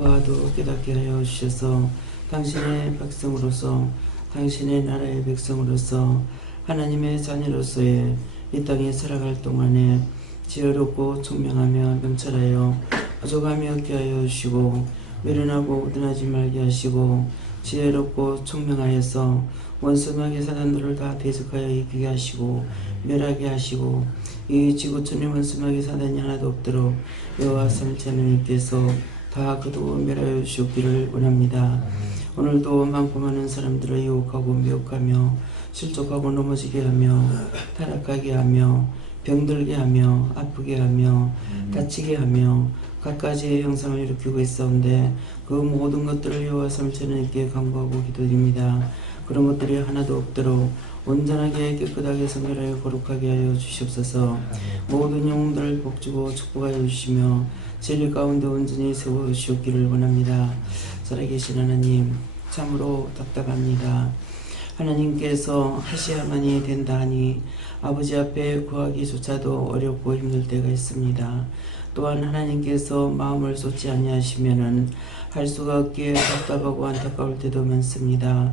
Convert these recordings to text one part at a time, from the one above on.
보아도 깨닫게 하여 주셔서 당신의 백성으로서 당신의 나라의 백성으로서 하나님의 자녀로서의 이 땅에 살아갈 동안에 지혜롭고 총명하며 명철하여 오죽하며 얻게 하여 주시고 미련하고 우둔하지 말게 하시고 지혜롭고 총명하여서 원수마귀 사단들을 다 대적하여 이기게 하시고 멸하게 하시고 이 지구촌에 원수마귀 사단이 하나도 없도록 여호와 삼위일체 하나님께서 다 거두어 멸하여 주시기를 원합니다. 오늘도 많고 많은 사람들을 유혹하고 미혹하며 실족하고 넘어지게 하며 타락하게 하며 병들게 하며 아프게 하며 다치게 하며 갖가지의 형상을 일으키고 있사온데 그 모든 것들을 여호와 삼위일체 하나님께 간구하고 기도드립니다. 그런 것들이 하나도 없도록 온전하게 깨끗하게 성결하여 거룩하게 하여 주시옵소서. 모든 영웅들을 복주고 축복하여 주시며 진리 가운데 온전히 세워주시옵기를 원합니다. 살아계신 하나님, 참으로 답답합니다. 하나님께서 하셔야만이 된다 하니 아버지 앞에 구하기조차도 어렵고 힘들 때가 있습니다. 또한 하나님께서 마음을 쏟지 아니하시면은 할 수가 없기에 답답하고 안타까울 때도 많습니다.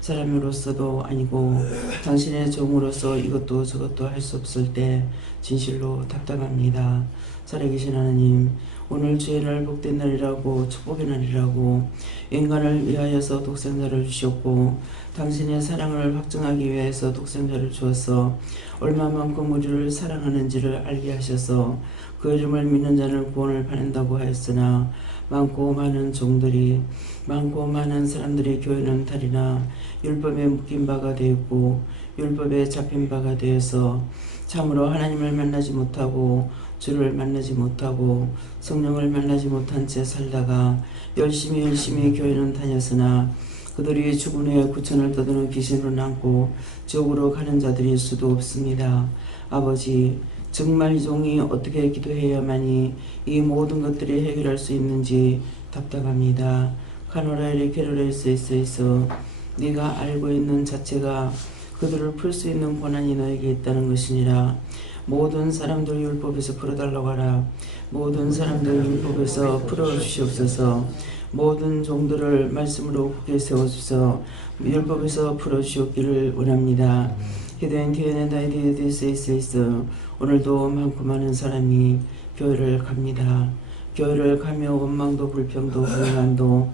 사람으로서도 아니고 당신의 종으로서 이것도 저것도 할 수 없을 때 진실로 답답합니다. 살아계신 하나님, 오늘 주의 날 복된 날이라고 축복의 날이라고 인간을 위하여서 독생자를 주셨고 당신의 사랑을 확증하기 위해서 독생자를 주어서 얼마만큼 우리를 사랑하는지를 알게 하셔서 그 이름을 믿는 자는 구원을 받는다고 하였으나 많고 많은 종들이 많고 많은 사람들이 교회는 달이나 율법에 묶인 바가 되었고 율법에 잡힌 바가 되어서 참으로 하나님을 만나지 못하고 주를 만나지 못하고 성령을 만나지 못한 채 살다가 열심히 교회는 다녔으나 그들이 죽은 후에 구천을 떠드는 귀신으로 남고 지옥으로 가는 자들일 수도 없습니다. 아버지, 정말 이 종이 어떻게 기도해야만이 이 모든 것들이 해결할 수 있는지 답답합니다. 카노라엘이 케로레스에서 네가 알고 있는 자체가 그들을 풀 수 있는 권한이 너에게 있다는 것이니라. 모든 사람들 율법에서 풀어달라고 하라. 모든 사람들 율법에서 풀어주시옵소서. 모든 종들을 말씀으로 굳게 세워주셔서 율법에서 풀어주시옵기를 원합니다. 히든 교회는 다이디디스이스 오늘도 많고 많은 사람이 교회를 갑니다. 교회를 가며 원망도 불평도 불만도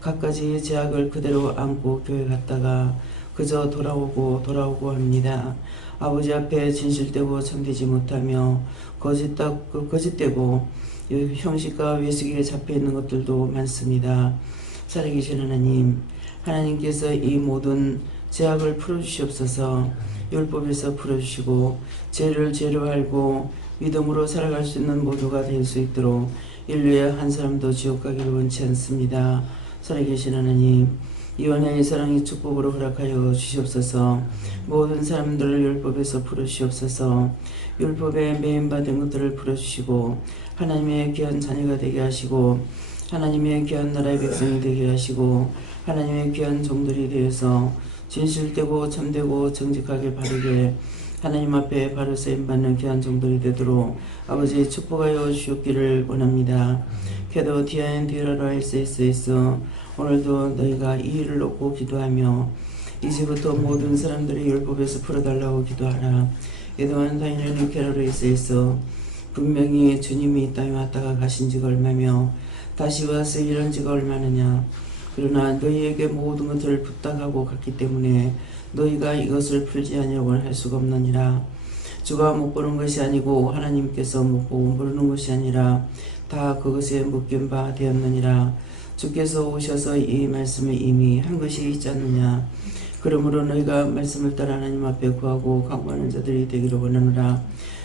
갖가지 제약을 그대로 안고 교회 갔다가 그저 돌아오고 합니다. 아버지 앞에 진실되고 참되지 못하며 거짓되고 형식과 외식에 잡혀있는 것들도 많습니다. 살아계신 하나님, 하나님께서 이 모든 제약을 풀어주시옵소서. 율법에서 풀어주시고 죄를 죄로 알고 믿음으로 살아갈 수 있는 모두가 될 수 있도록 인류의 한 사람도 지옥 가기를 원치 않습니다. 살아계신 하나님, 이 은혜의 사랑이 축복으로 허락하여 주시옵소서. 모든 사람들을 율법에서 풀어주시옵소서. 율법에 매인받은 것들을 풀어주시고 하나님의 귀한 자녀가 되게 하시고 하나님의 귀한 나라의 백성이 되게 하시고 하나님의 귀한 종들이 되어서 진실되고 참되고 정직하게 바르게 하나님 앞에 바로 쓰임받는 귀한 종들이 되도록 아버지 축복하여 주시옵기를 원합니다. 캐도 디아엔 디라라이스이스 오늘도 너희가 이 일을 놓고 기도하며 이제부터 모든 사람들이 율법에서 풀어달라고 기도하라. 이동안 다니는 캐러레이스에서 분명히 주님이 이 땅에 왔다가 가신 지가 얼마며 다시 와서 이런 지가 얼마느냐. 그러나 너희에게 모든 것들을 부탁하고 갔기 때문에 너희가 이것을 풀지 아니하고는 할 수가 없느니라. 주가 못 보는 것이 아니고 하나님께서 못 보고 모르는 것이 아니라 다 그것에 묶인 바 되었느니라. 주께서 오셔서 이 말씀을 이미 한 것이 있지 않느냐. 그러므로 너희가 말씀을 따라 하나님 앞에 구하고 간구하는 자들이 되기를 원하노라.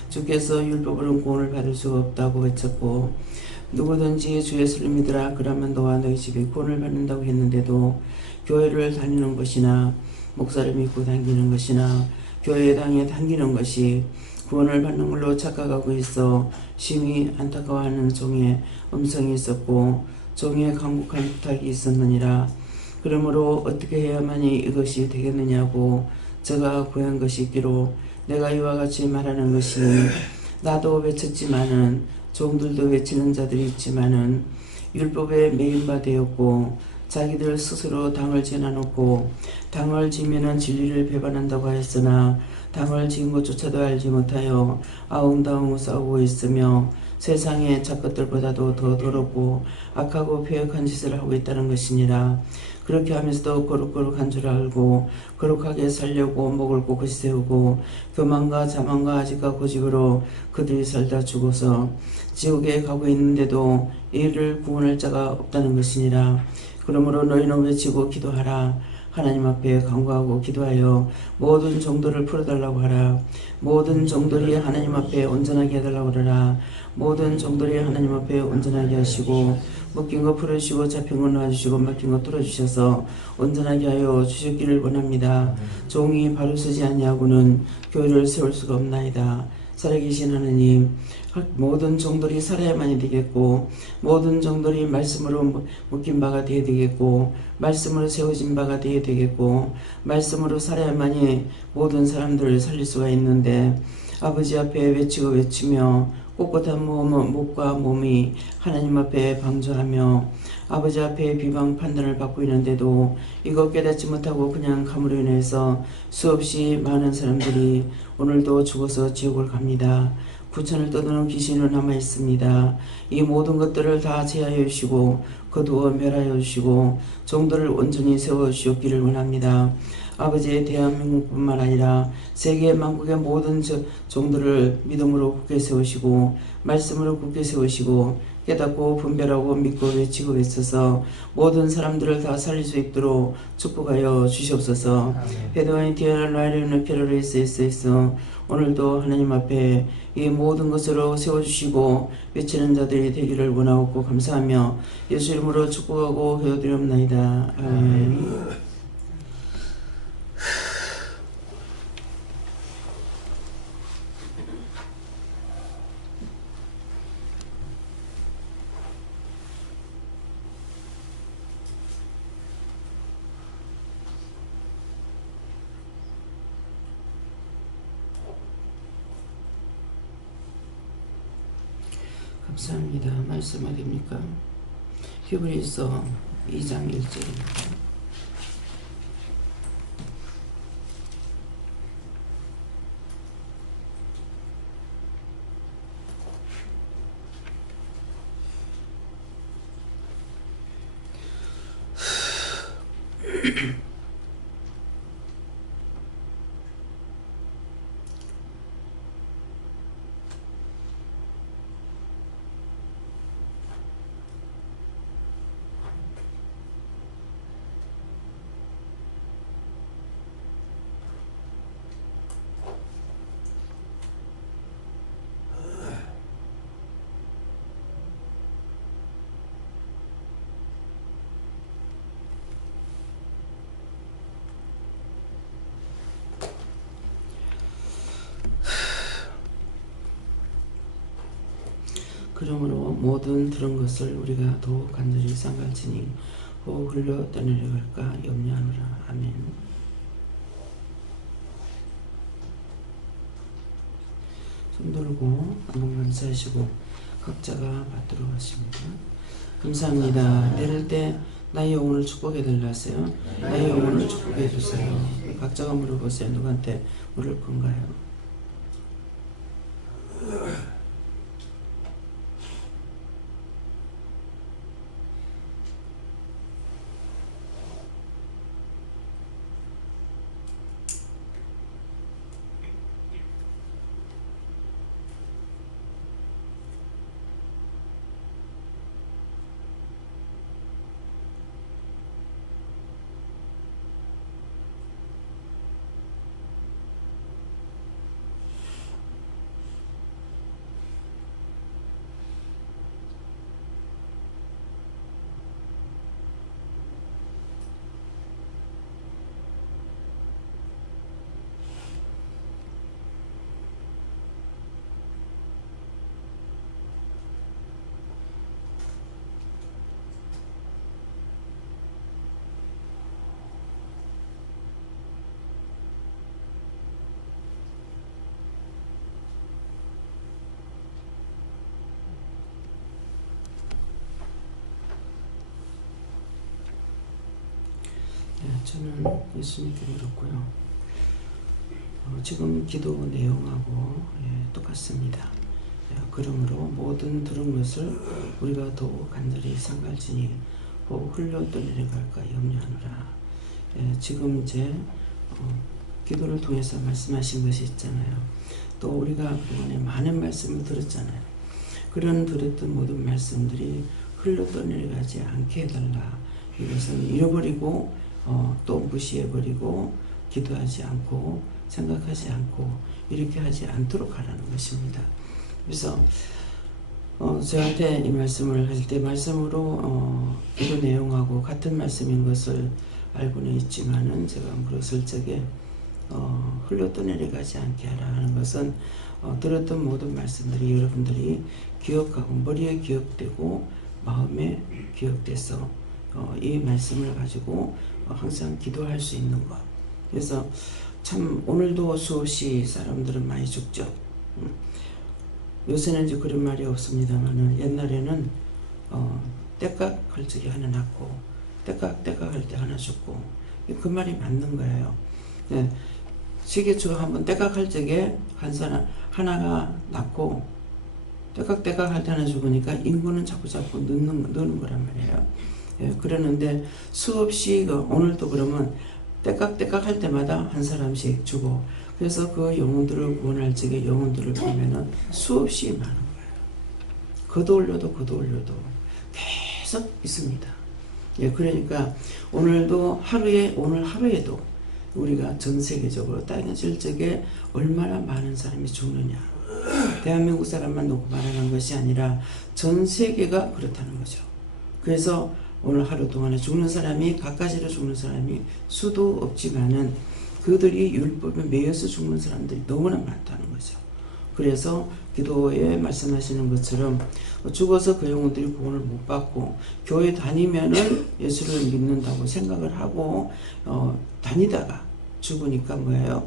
주께서 율법으로는 구원을 받을 수가 없다고 외쳤고 누구든지 주 예수를 믿으라 그러면 너와 너희 집이 구원을 받는다고 했는데도 교회를 다니는 것이나 목사를 믿고 다니는 것이나 교회 당에 다니는 것이 구원을 받는 걸로 착각하고 있어 심히 안타까워하는 종의 음성이 있었고 종의 간곡한 부탁이 있었느니라. 그러므로 어떻게 해야만이 이것이 되겠느냐고 제가 구한 것이 있기로 내가 이와 같이 말하는 것이 나도 외쳤지만은 종들도 외치는 자들이 있지만은 율법에 매인 바 되었고 자기들 스스로 당을 지나놓고 당을 지면은 진리를 배반한다고 하였으나 당을 지은 것조차도 알지 못하여 아웅다웅 싸우고 있으며 세상의 잡것들보다도 더 더럽고 악하고 폐역한 짓을 하고 있다는 것이니라. 그렇게 하면서도 거룩거룩한 줄 알고 거룩하게 살려고 목을 꼿꼿이 세우고 교만과 자만과 아직과 고집으로 그들이 살다 죽어서 지옥에 가고 있는데도 이를 구원할 자가 없다는 것이니라. 그러므로 너희는 외치고 기도하라. 하나님 앞에 간구하고 기도하여 모든 정도를 풀어달라고 하라. 모든 정도리 하나님 앞에 온전하게 해달라고 하라. 모든 정도리 하나님 앞에 온전하게 하시고 묶인 거 풀어주시고 잡힌 거 놔주시고 막힌 거 뚫어주셔서 온전하게 하여 주셨기를 원합니다. 종이 바로 서지 아니하고는 교회를 세울 수가 없나이다. 살아계신 하나님, 모든 종들이 살아야만이 되겠고 모든 종들이 말씀으로 묶인 바가 되어야 되겠고 말씀으로 세워진 바가 되어야 되겠고 말씀으로 살아야만이 모든 사람들을 살릴 수가 있는데 아버지 앞에 외치고 외치며 꼿꼿한 목과 몸이 하나님 앞에 방조하며 아버지 앞에 비방 판단을 받고 있는데도 이것 깨닫지 못하고 그냥 감으로 인해서 수없이 많은 사람들이 오늘도 죽어서 지옥을 갑니다. 구천을 떠도는 귀신은 남아있습니다. 이 모든 것들을 다 제하여 주시고 거두어 멸하여 주시고 종들을 온전히 세워 주셨기를 원합니다. 아버지의 대한민국뿐만 아니라 세계 만국의 모든 종들을 믿음으로 굳게 세우시고 말씀으로 굳게 세우시고 깨닫고 분별하고 믿고 외치고 외쳐서 모든 사람들을 다 살릴 수 있도록 축복하여 주시옵소서. 베드와인 디아나 라이르는 캐롤리스에서 오늘도 하나님 앞에 이 모든 것으로 세워주시고 외치는 자들이 되기를 원하옵고 감사하며 예수 이름으로 축복하고 기도드리옵나이다. 아멘. 감사합니다. 말씀 어디입니까? 히브리서 2장 1절입니다. 그러므로 모든 들은 것을 우리가 더욱 간절히 상갈지니 호흡 흘려 떠내려 갈까 염려하노라. 아멘. 손 들고 한번 감사하시고 각자가 받도록 하십니다. 감사합니다. 내릴 때 나의 영혼을 축복해달라 하세요. 나의 영혼을 축복해주세요. 각자가 물어보세요. 누구한테 물을 건가요? 저는 예수님께 물었고요. 지금 기도 내용하고 똑같습니다. 그러므로 모든 들은 것을 우리가 더욱 간절히 상갈지니 혹 흘려 떠내려갈까 염려하노라. 지금 이제 기도를 통해서 말씀하신 것이 있잖아요. 또 우리가 그동안에 많은 말씀을 들었잖아요. 그런 들었던 모든 말씀들이 흘러 떠내려가지 않게 해달라. 이것은 잃어버리고 또 무시해버리고 기도하지 않고 생각하지 않고 이렇게 하지 않도록 하라는 것입니다. 그래서 저한테 이 말씀을 할 때 말씀으로 기도 내용하고 같은 말씀인 것을 알고는 있지만은 제가 물었을 적에 흘러 떠내려가지 않게 하라 하는 것은 들었던 모든 말씀들이 여러분들이 기억하고 머리에 기억되고 마음에 기억돼서 이 말씀을 가지고 항상 기도할 수 있는 것. 그래서 참 오늘도 수없이 사람들은 많이 죽죠. 요새는 이제 그런 말이 없습니다만은 옛날에는 때깍 할 적에 하나 낳고 때깍 할 때 하나 죽고 그 말이 맞는 거예요. 네. 시계추 한번 때깍 할 적에 한 사람 하나가 낳고 때깍 할 때 하나 죽으니까 인구는 자꾸 느는 거란 말이에요. 예, 그러는데 수없이 오늘도 그러면 때깍 할 때마다 한 사람씩 주고 그래서 그 영혼들을 구원할 적에 영혼들을 보면은 수없이 많은 거예요. 거둬올려도 계속 있습니다. 예, 그러니까 오늘도 오늘 하루에도 우리가 전 세계적으로 따질 적에 얼마나 많은 사람이 죽느냐. 대한민국 사람만 놓고 말하는 것이 아니라 전 세계가 그렇다는 거죠. 그래서 오늘 하루 동안에 죽는 사람이 갖가지로 죽는 사람이 수도 없지만은 그들이 율법에 매여서 죽는 사람들이 너무나 많다는 거죠. 그래서 기도에 말씀하시는 것처럼 죽어서 그 영혼들이 구원을 못 받고 교회 다니면은 예수를 믿는다고 생각을 하고 다니다가 죽으니까 뭐예요?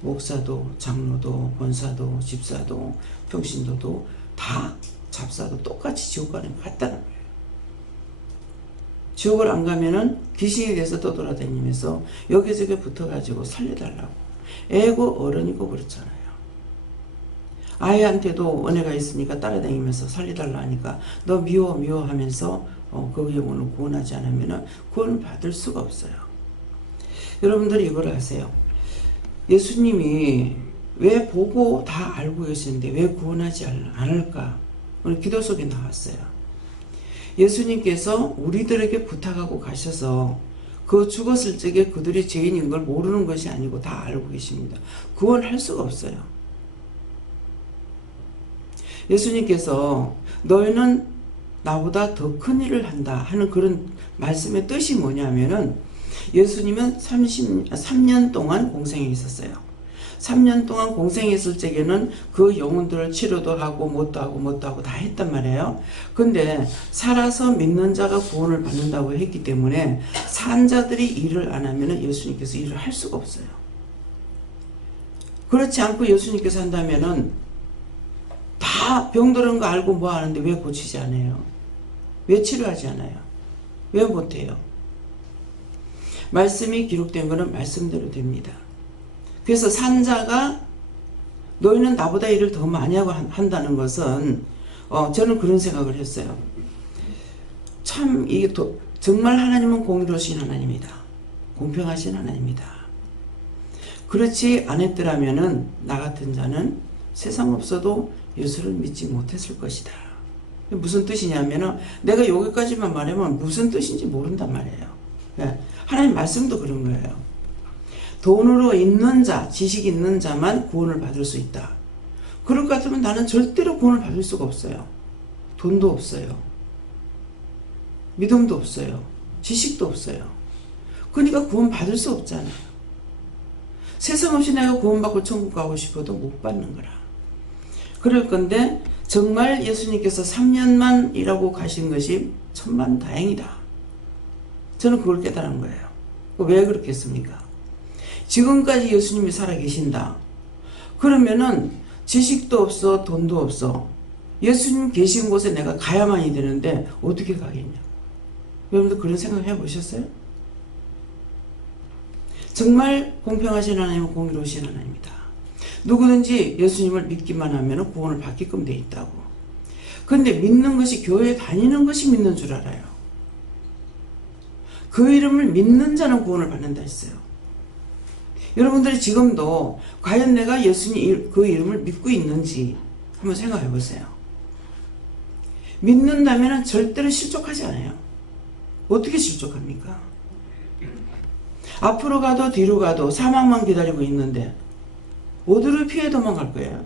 목사도 장로도 권사도 집사도 평신도도 다 잡사도 똑같이 지옥 가는 것 같다는 거예요. 지옥을 안 가면은 귀신이 돼서 떠돌아다니면서 여기저기 붙어가지고 살려달라고. 애고 어른이고 그렇잖아요. 아이한테도 은혜가 있으니까 따라다니면서 살려달라 하니까 너 미워 하면서 그 영혼을 구원하지 않으면은 구원을 받을 수가 없어요. 여러분들이 이걸 아세요. 예수님이 왜 보고 다 알고 계시는데 왜 구원하지 않을까? 오늘 기도 속에 나왔어요. 예수님께서 우리들에게 부탁하고 가셔서 그 죽었을 적에 그들이 죄인인 걸 모르는 것이 아니고 다 알고 계십니다. 구원할 수가 없어요. 예수님께서 너희는 나보다 더 큰 일을 한다 하는 그런 말씀의 뜻이 뭐냐면은 예수님은 3년 동안 공생에 있었어요. 3년 동안 공생했을 적에는 그 영혼들을 치료도 하고 뭣도 하고 다 했단 말이에요. 근데 살아서 믿는 자가 구원을 받는다고 했기 때문에 산 자들이 일을 안 하면 예수님께서 일을 할 수가 없어요. 그렇지 않고 예수님께서 한다면은 다 병들은 거 알고 뭐 하는데 왜 고치지 않아요? 왜 치료하지 않아요? 왜 못해요? 말씀이 기록된 거는 말씀대로 됩니다. 그래서 산자가 너희는 나보다 일을 더 많이 하고 한다는 것은 저는 그런 생각을 했어요. 참 이게 정말 하나님은 공의로우신 하나님이다. 공평하신 하나님이다. 그렇지 않았더라면은 나 같은 자는 세상 없어도 예수를 믿지 못했을 것이다. 무슨 뜻이냐면은 내가 여기까지만 말하면 무슨 뜻인지 모른단 말이에요. 하나님 말씀도 그런 거예요. 돈으로 있는 자, 지식 있는 자만 구원을 받을 수 있다. 그럴 것 같으면 나는 절대로 구원을 받을 수가 없어요. 돈도 없어요. 믿음도 없어요. 지식도 없어요. 그러니까 구원 받을 수 없잖아요. 세상 없이 내가 구원받고 천국 가고 싶어도 못 받는 거라. 그럴 건데 정말 예수님께서 3년만 일하고 가신 것이 천만다행이다. 저는 그걸 깨달은 거예요. 왜 그렇겠습니까? 지금까지 예수님이 살아계신다. 그러면은 지식도 없어 돈도 없어. 예수님 계신 곳에 내가 가야만이 되는데 어떻게 가겠냐. 여러분들 그런 생각 해보셨어요? 정말 공평하신 하나님은 공의로우신 하나님이다. 누구든지 예수님을 믿기만 하면 구원을 받게끔 돼 있다고. 그런데 믿는 것이, 교회에 다니는 것이 믿는 줄 알아요. 그 이름을 믿는 자는 구원을 받는다 했어요. 여러분들이 지금도 과연 내가 예수님 그 이름을 믿고 있는지 한번 생각해 보세요. 믿는다면 절대로 실족하지 않아요. 어떻게 실족합니까? 앞으로 가도 뒤로 가도 사망만 기다리고 있는데 어디로 피해 도망갈 거예요?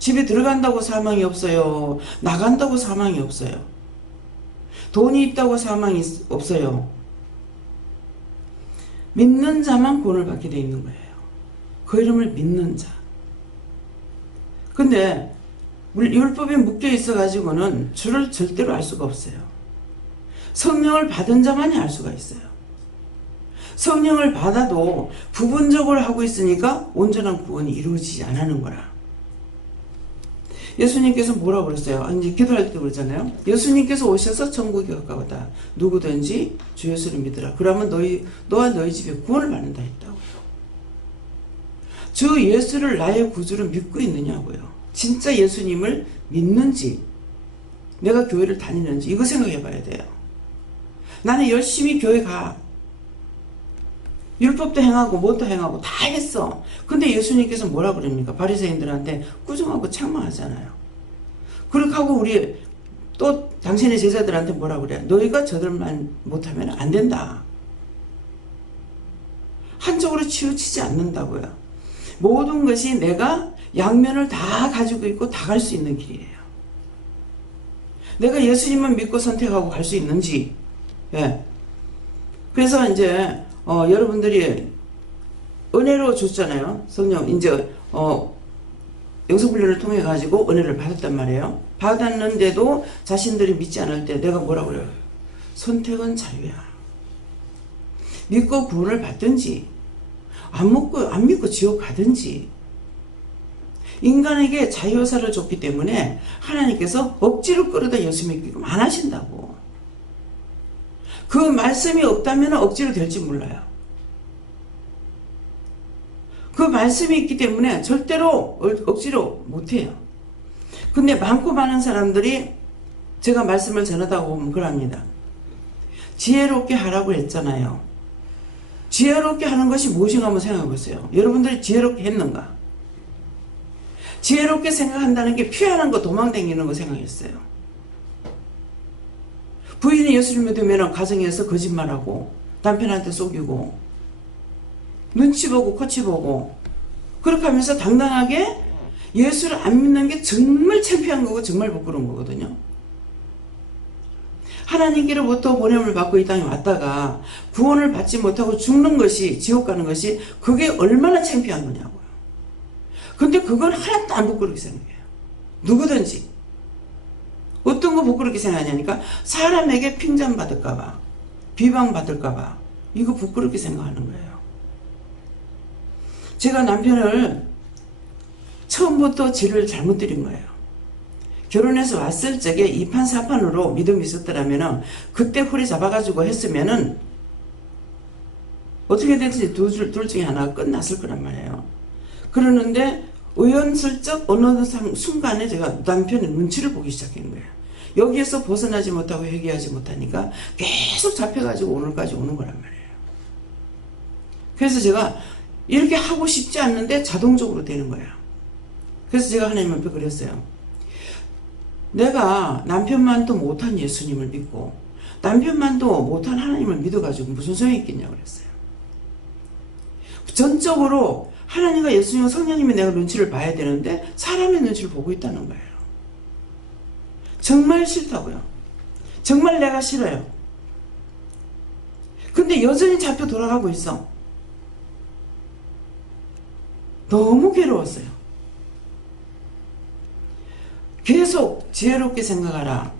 집에 들어간다고 사망이 없어요. 나간다고 사망이 없어요. 돈이 있다고 사망이 없어요. 믿는 자만 구원을 받게 되어 있는 거예요. 그 이름을 믿는 자. 근데 율법에 묶여 있어 가지고는 주를 절대로 알 수가 없어요. 성령을 받은 자만이 알 수가 있어요. 성령을 받아도 부분적으로 하고 있으니까 온전한 구원이 이루어지지 않는 거라. 예수님께서 뭐라고 그랬어요? 이제 기도할 때 그러잖아요. 예수님께서 오셔서 천국이 가까우다. 누구든지 주 예수를 믿으라. 그러면 너와 너희 집에 구원을 받는다 했다고요. 주 예수를 나의 구주로 믿고 있느냐고요. 진짜 예수님을 믿는지, 내가 교회를 다니는지 이거 생각해 봐야 돼요. 나는 열심히 교회 가. 율법도 행하고 뭣도 행하고 다 했어. 근데 예수님께서 뭐라 그럽니까? 바리새인들한테 꾸중하고 책망하잖아요. 그렇게 하고 우리 또 당신의 제자들한테 뭐라 그래? 너희가 저들만 못하면 안 된다. 한쪽으로 치우치지 않는다고요. 모든 것이 내가 양면을 다 가지고 있고 다 갈 수 있는 길이에요. 내가 예수님만 믿고 선택하고 갈 수 있는지. 예. 그래서 이제 여러분들이 은혜로 줬잖아요. 성령 이제 영성훈련을 통해 가지고 은혜를 받았단 말이에요. 받았는데도 자신들이 믿지 않을 때 내가 뭐라고 그래요? 선택은 자유야. 믿고 구원을 받든지 안 믿고 지옥 가든지. 인간에게 자유의사를 줬기 때문에 하나님께서 억지로 끌어다 예수 믿기끔 안 하신다고. 그 말씀이 없다면 억지로 될지 몰라요. 그 말씀이 있기 때문에 절대로 억지로 못해요. 근데 많고 많은 사람들이 제가 말씀을 전하다 보면 그럽니다. 지혜롭게 하라고 했잖아요. 지혜롭게 하는 것이 무엇인가 한번 생각해 보세요. 여러분들이 지혜롭게 했는가? 지혜롭게 생각한다는 게 피하는 거, 도망다니는 거 생각했어요. 부인이 예수를 믿으면 가정에서 거짓말하고 남편한테 속이고 눈치 보고 코치 보고 그렇게 하면서 당당하게 예수를 안 믿는 게 정말 창피한 거고 정말 부끄러운 거거든요. 하나님께로부터 보냄을 받고 이 땅에 왔다가 구원을 받지 못하고 죽는 것이, 지옥 가는 것이 그게 얼마나 창피한 거냐고요. 근데 그건 하나도 안 부끄럽게 생각해요. 누구든지. 어떤 거 부끄럽게 생각하냐니까 사람에게 핀잔받을까봐, 비방받을까봐 이거 부끄럽게 생각하는 거예요. 제가 남편을 처음부터 지를 잘못 드린 거예요. 결혼해서 왔을 적에 2판 4판으로 믿음이 있었더라면 그때 허리 잡아가지고 했으면은 어떻게 됐든지 둘 중에 하나가 끝났을 거란 말이에요. 그러는데 우연슬쩍 어느 순간에 제가 남편의 눈치를 보기 시작한 거예요. 여기에서 벗어나지 못하고 회개하지 못하니까 계속 잡혀가지고 오늘까지 오는 거란 말이에요. 그래서 제가 이렇게 하고 싶지 않는데 자동적으로 되는 거예요. 그래서 제가 하나님 앞에 그랬어요. 내가 남편만도 못한 예수님을 믿고 남편만도 못한 하나님을 믿어가지고 무슨 소용이 있겠냐고 그랬어요. 전적으로 하나님과 예수님과 성령님이 내가 눈치를 봐야 되는데 사람의 눈치를 보고 있다는 거예요. 정말 싫다고요. 정말 내가 싫어요. 근데 여전히 잡혀 돌아가고 있어. 너무 괴로웠어요. 계속 지혜롭게 생각하라.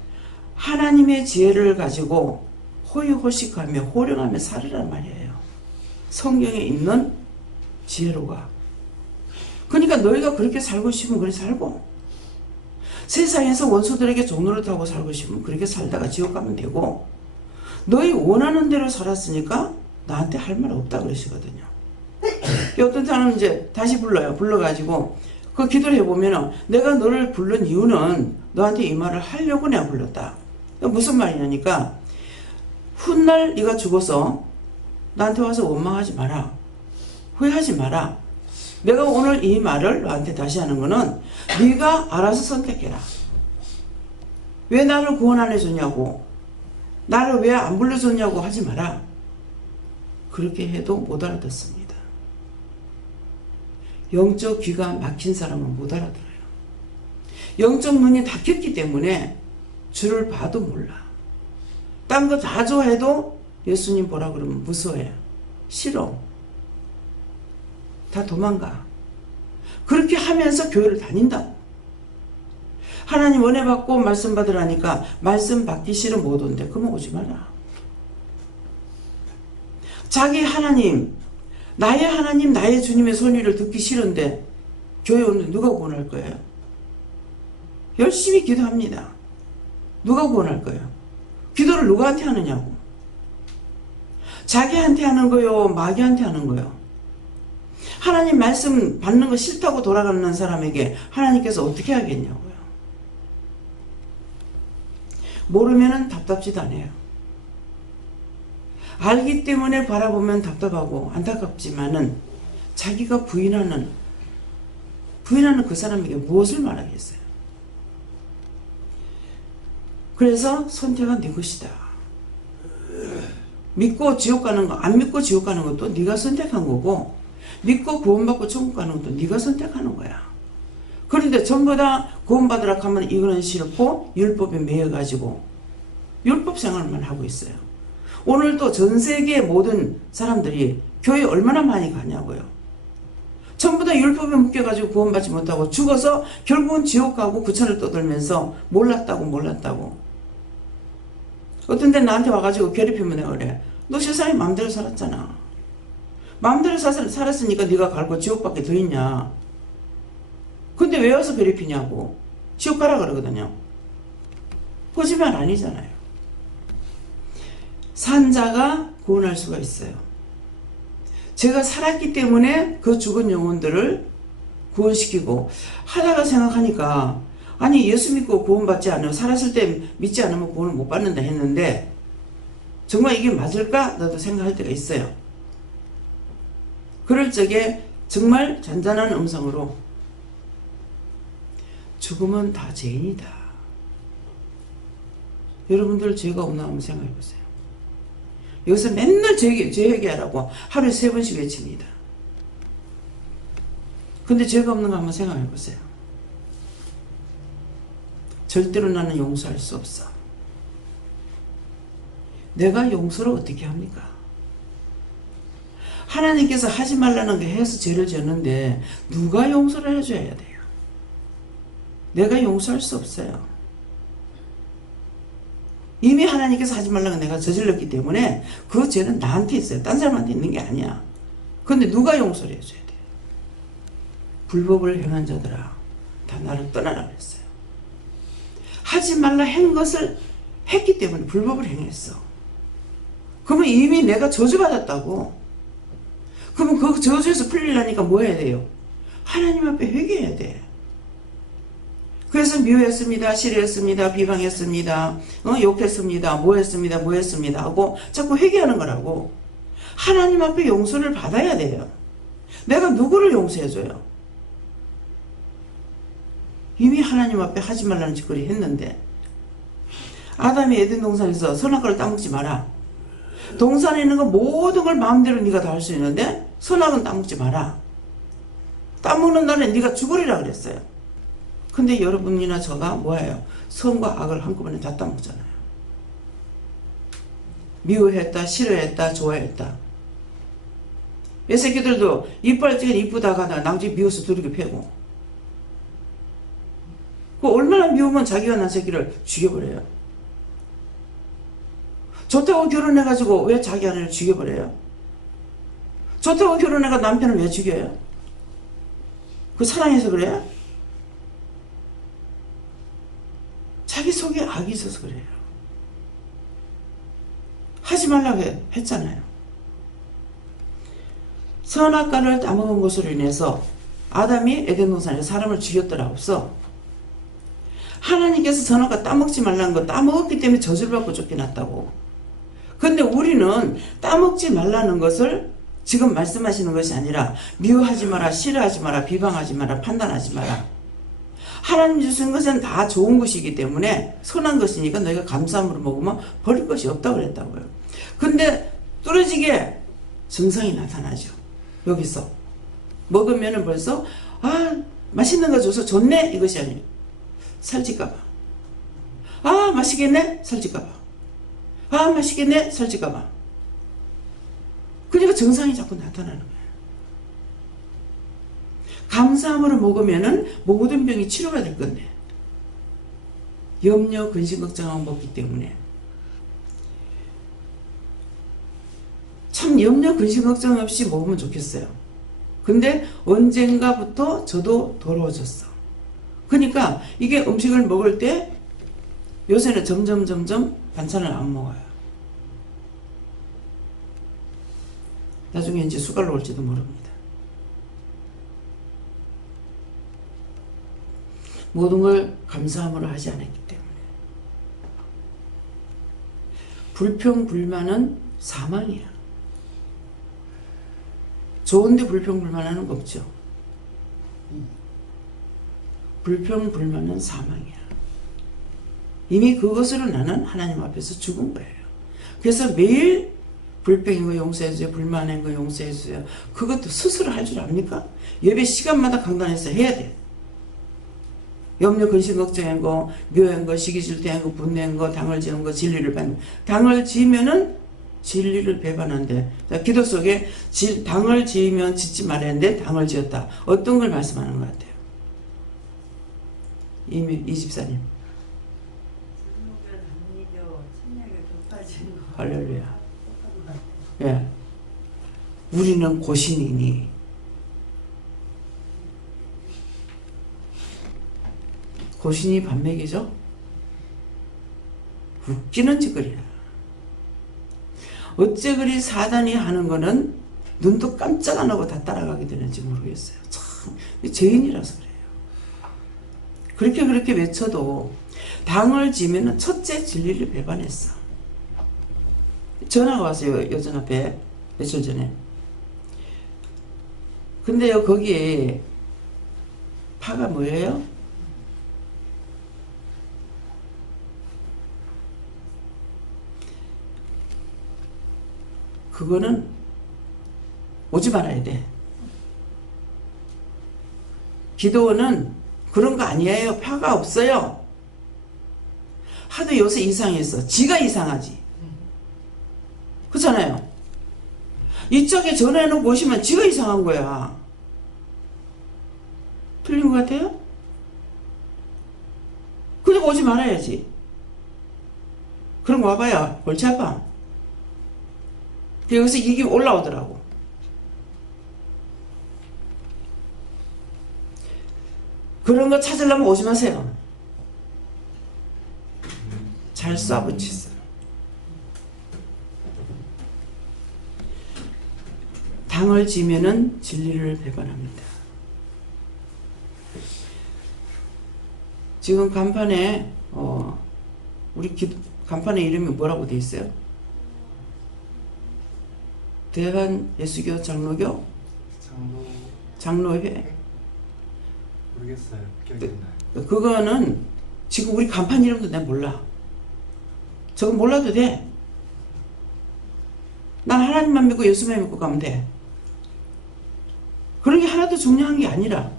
하나님의 지혜를 가지고 호의호식하며 호령하며 살으란 말이에요. 성경에 있는 지혜로가. 그러니까 너희가 그렇게 살고 싶으면 그렇게 살고, 세상에서 원수들에게 종노릇하고 살고 싶으면 그렇게 살다가 지옥 가면 되고, 너희 원하는 대로 살았으니까 나한테 할 말 없다 그러시거든요. 어떤 사람은 이제 다시 불러요. 불러가지고 그 기도를 해보면은 내가 너를 부른 이유는 너한테 이 말을 하려고 내가 불렀다. 무슨 말이냐니까 훗날 네가 죽어서 나한테 와서 원망하지 마라. 후회하지 마라. 내가 오늘 이 말을 너한테 다시 하는 거는 네가 알아서 선택해라. 왜 나를 구원 안 해줬냐고, 나를 왜 안 불러줬냐고 하지 마라. 그렇게 해도 못 알아듣습니다. 영적 귀가 막힌 사람은 못 알아들어요. 영적 눈이 닫혔기 때문에 주를 봐도 몰라. 딴 거 다 좋아해도 예수님 보라 그러면 무서워해. 싫어. 다 도망가. 그렇게 하면서 교회를 다닌다고. 하나님 은혜 받고 말씀 받으라니까 말씀 받기 싫으면 못 온대. 그러면 오지 마라. 자기 하나님, 나의 하나님, 나의 주님의 소리를 듣기 싫은데 교회 오는 누가 구원할 거예요? 열심히 기도합니다. 누가 구원할 거예요? 기도를 누구한테 하느냐고. 자기한테 하는 거요, 마귀한테 하는 거요. 하나님 말씀 받는 거 싫다고 돌아가는 사람에게 하나님께서 어떻게 하겠냐고요. 모르면은 답답지도 않아요. 알기 때문에 바라보면 답답하고 안타깝지만은 자기가 부인하는 그 사람에게 무엇을 말하겠어요. 그래서 선택은 네 것이다. 믿고 지옥 가는 거, 안 믿고 지옥 가는 것도 네가 선택한 거고, 믿고 구원받고 천국 가는 것도 네가 선택하는 거야. 그런데 전부 다 구원받으라 하면 이거는 싫고 율법에 매여가지고 율법 생활만 하고 있어요. 오늘도 전 세계의 모든 사람들이 교회 얼마나 많이 가냐고요. 전부 다 율법에 묶여가지고 구원받지 못하고 죽어서 결국은 지옥 가고 구천을 떠들면서 몰랐다고. 어떤 데 나한테 와가지고 괴롭히면 내가 그래. 너 세상에 마음대로 살았잖아. 마음대로 살았으니까 네가 갈고 지옥밖에 더 있냐. 근데 왜 와서 괴롭히냐고. 지옥 가라 그러거든요. 거짓말 아니잖아요. 산자가 구원할 수가 있어요. 제가 살았기 때문에 그 죽은 영혼들을 구원시키고 하다가 생각하니까 아니 예수 믿고 구원받지 않으면 살았을 때 믿지 않으면 구원을 못 받는다 했는데 정말 이게 맞을까? 나도 생각할 때가 있어요. 그럴 적에 정말 잔잔한 음성으로 죽음은 다 죄인이다. 여러분들 죄가 없나 한번 생각해 보세요. 여기서 맨날 죄 회개하라고 하루에 3번씩 외칩니다. 근데 죄가 없는 거 한번 생각해 보세요. 절대로 나는 용서할 수 없어. 내가 용서를 어떻게 합니까? 하나님께서 하지 말라는 게 해서 죄를 졌는데 누가 용서를 해줘야 돼요? 내가 용서할 수 없어요. 이미 하나님께서 하지 말라는 거 내가 저질렀기 때문에 그 죄는 나한테 있어요. 딴 사람한테 있는 게 아니야. 그런데 누가 용서를 해줘야 돼요? 불법을 행한 자들아 다 나를 떠나라 그랬어요. 하지 말라 한 것을 했기 때문에 불법을 행했어. 그러면 이미 내가 저주받았다고. 그러면 그 저주에서 풀리려니까 뭐 해야 돼요? 하나님 앞에 회개해야 돼. 그래서 미워했습니다, 싫어했습니다, 비방했습니다, 욕했습니다, 뭐 했습니다 하고 자꾸 회개하는 거라고. 하나님 앞에 용서를 받아야 돼요. 내가 누구를 용서해줘요? 이미 하나님 앞에 하지 말라는 짓거리 했는데. 아담이 에덴 동산에서 선악과를 따먹지 마라. 동산에 있는 거 모든 걸 마음대로 네가 다 할 수 있는데 선악은 따먹지 마라. 따먹는 날에 네가 죽으리라 그랬어요. 근데 여러분이나 저가 뭐예요? 선과 악을 한꺼번에 다 따먹잖아요. 미워했다, 싫어했다, 좋아했다. 애새끼들도 이빨 찌개 이쁘다가 나중에 미워서 두르게 패고. 그 얼마나 미우면 자기가 난 새끼를 죽여버려요. 좋다고 결혼해가지고 왜 자기 아내를 죽여버려요? 좋다고 결혼해가 남편을 왜 죽여요? 그 사랑해서 그래요? 자기 속에 악이 있어서 그래요. 하지 말라고 했잖아요. 선악과를 따먹은 것으로 인해서 아담이 에덴 동산에서 사람을 죽였더라 없어. 하나님께서 선악과 따먹지 말라는 거 따먹었기 때문에 저주를 받고 쫓겨났다고. 그런데 우리는 따먹지 말라는 것을 지금 말씀하시는 것이 아니라 미워하지 마라, 싫어하지 마라, 비방하지 마라, 판단하지 마라. 하나님 주신 것은 다 좋은 것이기 때문에 선한 것이니까 너희가 감사함으로 먹으면 버릴 것이 없다고 그랬다고요. 근데 뚫어지게 증상이 나타나죠. 여기서 먹으면 벌써 맛있는 거 줘서 좋네 이것이 아니에요. 살찔까봐. 맛있겠네? 살찔까봐. 맛있겠네? 살찔까봐. 그러니까 증상이 자꾸 나타나는 거예요. 감사함으로 먹으면은 모든 병이 치료가 될 건데 염려, 근심, 걱정하고 먹기 때문에 참 염려, 근심, 걱정 없이 먹으면 좋겠어요. 근데 언젠가부터 저도 더러워졌어. 그러니까 이게 음식을 먹을 때 요새는 점점 반찬을 안 먹어요. 나중에 이제 수갈로 올지도 모릅니다. 모든 걸 감사함으로 하지 않았기 때문에. 불평불만은 사망이야. 좋은데 불평불만하는 거 없죠. 불평불만은 사망이야. 이미 그것으로 나는 하나님 앞에서 죽은 거예요. 그래서 매일 불평인 거 용서해주세요. 불만한 거 용서해주세요. 그것도 스스로 할 줄 압니까? 예배 시간마다 강단에서 해야 돼. 염려, 근심, 걱정한 거, 묘한 거, 시기 질투한 거, 분내한 거, 당을 지은 거, 진리를 배반한 거. 당을 지으면은 진리를 배반한대. 자, 기도 속에 당을 지으면 짓지 말아야 하는데 당을 지었다. 어떤 걸 말씀하는 것 같아요? 이 집사님. 할렐루야. 예. 우리는 고신이니 고신이 반맥이죠? 웃기는 짓거리야. 어째 그리 사단이 하는 거는 눈도 깜짝 안 하고 다 따라가게 되는지 모르겠어요. 참 죄인이라서 그래요. 그렇게 외쳐도 당을 지면은 첫째 진리를 배반했어. 전화가 왔어요. 여전 앞에 며칠 전에. 근데요 거기에 파가 뭐예요? 그거는 오지 말아야 돼. 기도원은 그런 거 아니에요. 파가 없어요. 하도 요새 이상했어. 지가 이상하지. 그렇잖아요. 이쪽에 전화해놓고 오시면 지가 이상한 거야. 틀린 것 같아요? 그러니까 오지 말아야지. 그럼 와봐야 골치 아파. 여기서 이게 올라오더라고. 그런 거 찾으려면 오지 마세요. 잘 쏴붙이세요. 당을 지면은 진리를 배반합니다. 지금 간판에 간판에 이름이 뭐라고 돼 있어요? 대한 예수교 장로교? 장로회? 모르겠어요. 기억이 안 나요. 그거는 지금 우리 간판 이름도 내가 몰라. 저거 몰라도 돼. 난 하나님만 믿고 예수만 믿고 가면 돼. 그런 게 하나도 중요한 게 아니라.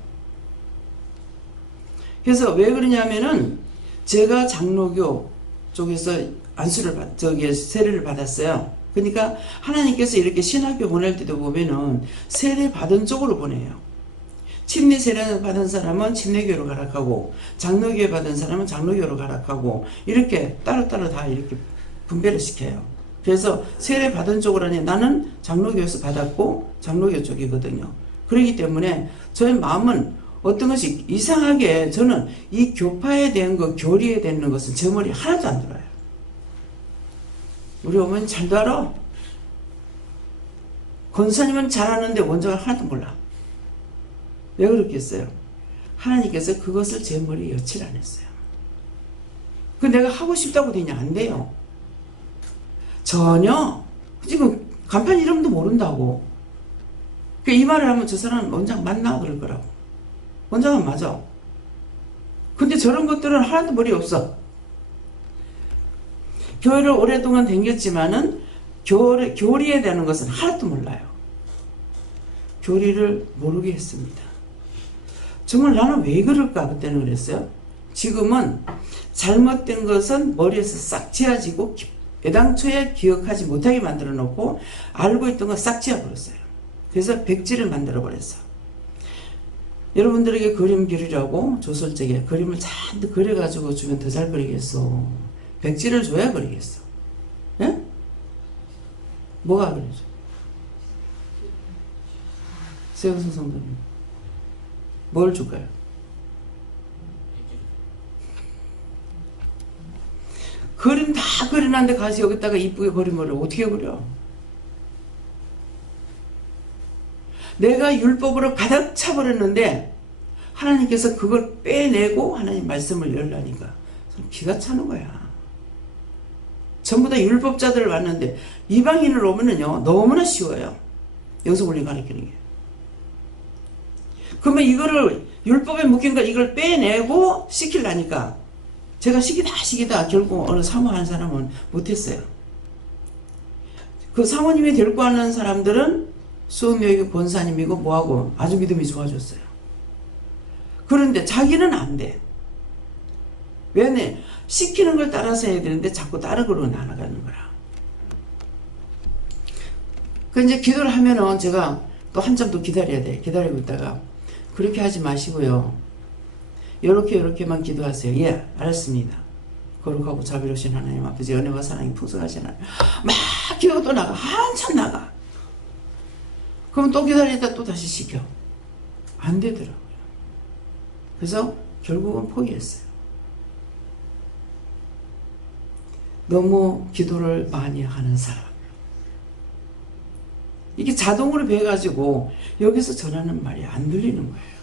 그래서 왜 그러냐면은 제가 장로교 쪽에서 세례를 받았어요. 그러니까 하나님께서 이렇게 신학교 보낼 때도 보면은 세례 받은 쪽으로 보내요. 침례 세례 받은 사람은 침례교로 가락하고 장로교 받은 사람은 장로교로 가락하고 이렇게 따로따로 다 이렇게 분배를 시켜요. 그래서 세례 받은 쪽으로 하니 나는 장로교에서 받았고 장로교 쪽이거든요. 그렇기 때문에 저의 마음은 어떤 것이 이상하게 저는 이 교파에 대한 거, 교리에 대한 것은 제 머리에 하나도 안 들어요. 우리 어머니 잘도 알아. 권사님은 잘하는데 원장은 하나도 몰라. 왜 그렇겠어요? 하나님께서 그것을 제 머리에 여칠 안 했어요. 그 내가 하고 싶다고 되냐? 안 돼요. 전혀. 지금 간판 이름도 모른다고. 이 말을 하면 저 사람 원장 맞나? 그럴 거라고. 원장은 맞아. 근데 저런 것들은 하나도 머리에 없어. 교회를 오랫동안 다녔지만은 교리에 대한 것은 하나도 몰라요. 교리를 모르게 했습니다. 정말 나는 왜 그럴까? 그때는 그랬어요. 지금은 잘못된 것은 머리에서 싹 지워지고 애당초에 기억하지 못하게 만들어 놓고 알고 있던 거 싹 지워버렸어요. 그래서 백지를 만들어 버렸어. 여러분들에게 그림 그리라고 조설적에 그림을 잔뜩 그려가지고 주면 더 잘 그리겠어. 백지를 줘야 그리겠어. 예? 뭐가 그러죠? 세우선 성도님 뭘 줄까요? 그림 다 그려놨는데 가서 여기다가 이쁘게 그림을 어떻게 그려? 내가 율법으로 가득 차버렸는데 하나님께서 그걸 빼내고 하나님 말씀을 열라니까 기가 차는 거야. 전부 다 율법자들을 봤는데 이방인을 오면은요 너무나 쉬워요. 여기서 원리 가르치는 게. 그러면 이거를 율법에 묶인 걸 이걸 빼내고 시키려니까 제가 시키다 결국 어느 사모하는 사람은 못했어요. 그 사모님이 데리고 가는 사람들은 수업여기 권사님이고 뭐하고 아주 믿음이 좋아졌어요. 그런데 자기는 안 돼. 왜? 시키는 걸 따라서 해야 되는데 자꾸 다른 걸로 나아가는 거라. 그 이제 기도를 하면은 제가 또 한참 더 기다려야 돼. 기다리고 있다가 그렇게 하지 마시고요. 요렇게만 기도하세요. 예, 알았습니다. 거룩하고 자비로우신 하나님 아버지 은혜와 사랑이 풍성하신 하나님. 막 기도가 또 나가. 한참 나가. 그럼 또 기다리다 또 다시 시켜. 안 되더라고요. 그래서 결국은 포기했어요. 너무 기도를 많이 하는 사람. 이게 자동으로 배워가지고 여기서 전하는 말이 안 들리는 거예요.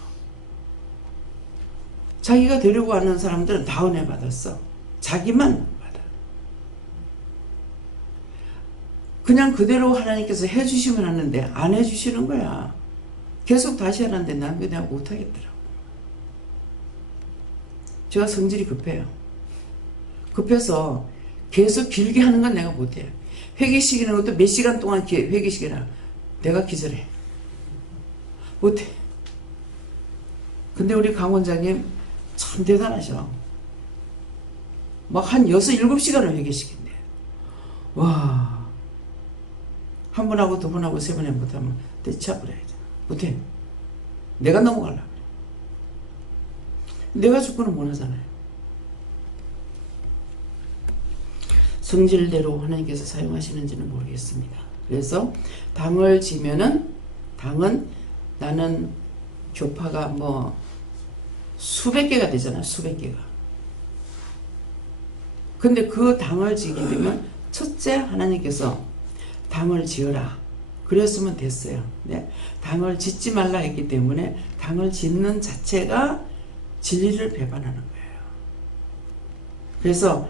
자기가 데리고 가는 사람들은 다 은혜 받았어. 자기만 받아. 그냥 그대로 하나님께서 해주시면 하는데 안 해주시는 거야. 계속 다시 하는데 난 그냥 못하겠더라고. 제가 성질이 급해요. 급해서 계속 길게 하는 건 내가 못해요. 회개시키는 것도 몇 시간 동안 회개시키나 내가 기절해. 못해. 근데 우리 강 원장님 참 대단하셔. 막 한 6, 7시간을 회개시킨대. 와. 한 번하고 두 번하고 세 번에 못하면 떼쳐버려야 돼. 못해. 내가 넘어가려고 그래. 내가 죽고는 못 하잖아요. 성질대로 하나님께서 사용하시는지는 모르겠습니다. 그래서 당을 지면은 당은 나는 교파가 뭐 수백 개가 되잖아. 수백 개가. 근데 그 당을 지게 되면 첫째 하나님께서 당을 지어라. 그랬으면 됐어요. 네? 당을 짓지 말라 했기 때문에 당을 짓는 자체가 진리를 배반하는 거예요. 그래서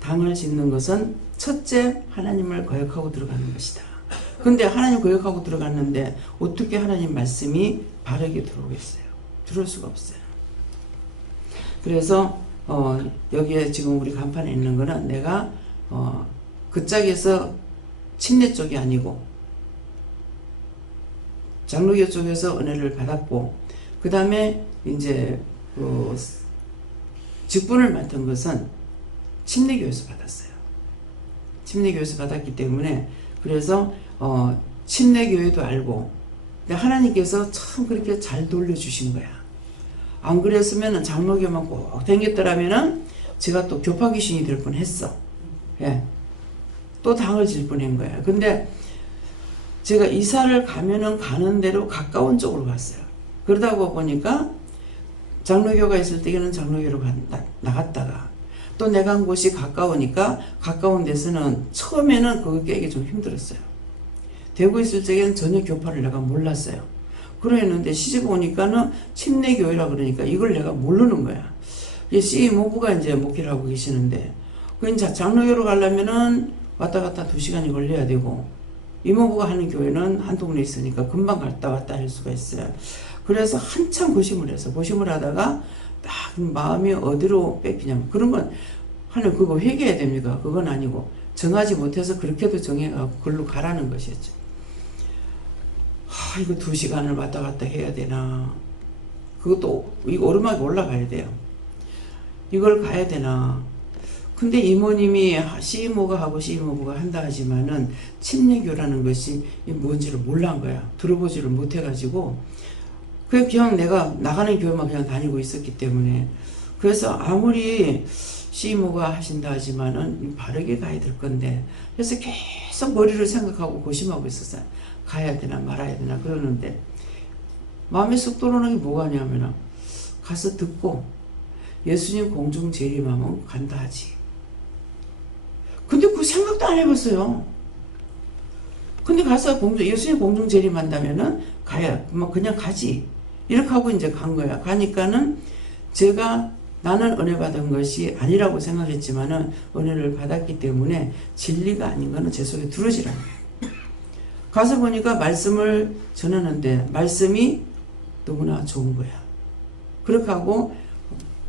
당을 짓는 것은 첫째 하나님을 거역하고 들어가는 것이다. 근데 하나님 거역하고 들어갔는데 어떻게 하나님 말씀이 바르게 들어오겠어요? 들어올 수가 없어요. 그래서 여기에 지금 우리 간판에 있는 거는 내가 그 짝에서 침례 쪽이 아니고 장로교 쪽에서 은혜를 받았고 그 다음에 이제 직분을 맡은 것은 침례교에서 받았어요. 침례교에서 받았기 때문에 그래서 침례교회도 알고 근데 하나님께서 참 그렇게 잘 돌려주신 거야. 안 그랬으면 장로교만 꼭 댕겼더라면은 제가 또 교파 귀신이 될 뻔했어. 예. 또 당을 질 뻔한 거야. 근데 제가 이사를 가면은 가는 대로 가까운 쪽으로 갔어요. 그러다 보니까 장로교가 있을 때는 장로교로 나갔다가 또 내가 한 곳이 가까우니까 가까운 데서는 처음에는 그거 깨기 좀 힘들었어요. 되고 있을 적에는 전혀 교파를 내가 몰랐어요. 그랬는데 시집 오니까는 침례교회라 그러니까 이걸 내가 모르는 거야. CMO부가 이제 목회를 하고 계시는데, 그 이제 장로교로 가려면은 왔다 갔다 2시간이 걸려야 되고, 이모부가 하는 교회는 한 동네에 있으니까 금방 갔다 왔다 할 수가 있어요. 그래서 한참 고심을 해서, 고심을 하다가 딱 마음이 어디로 뺏기냐면, 그런 건 하는 그거 회개해야 됩니까? 그건 아니고, 정하지 못해서 그렇게도 정해가고 글로 가라는 것이었죠. 이거 2시간을 왔다 갔다 해야 되나. 그것도, 이거 오르막에 올라가야 돼요. 이걸 가야 되나. 근데 이모님이 CMO가 하고 CMO부가 한다 하지만은 침례교라는 것이 뭔지를 몰란 거야. 들어보지를 못해가지고. 그냥 내가 나가는 교회만 그냥 다니고 있었기 때문에. 그래서 아무리 CMO가 하신다 하지만은 바르게 가야 될 건데. 그래서 계속 머리를 생각하고 고심하고 있었어요. 가야 되나 말아야 되나 그러는데. 마음에 쏙 들어오는 게 뭐가 냐면은 가서 듣고 예수님 공중 재림하면 간다 하지. 근데 그 생각도 안 해봤어요. 근데 가서 예수님 공중 재림한다면은 가야, 뭐 그냥 가지. 이렇게 하고 이제 간 거야. 가니까는 제가 나는 은혜 받은 것이 아니라고 생각했지만은 은혜를 받았기 때문에 진리가 아닌 거는 제 속에 들어오질 않아요. 가서 보니까 말씀을 전하는데 말씀이 너무나 좋은 거야. 그렇게 하고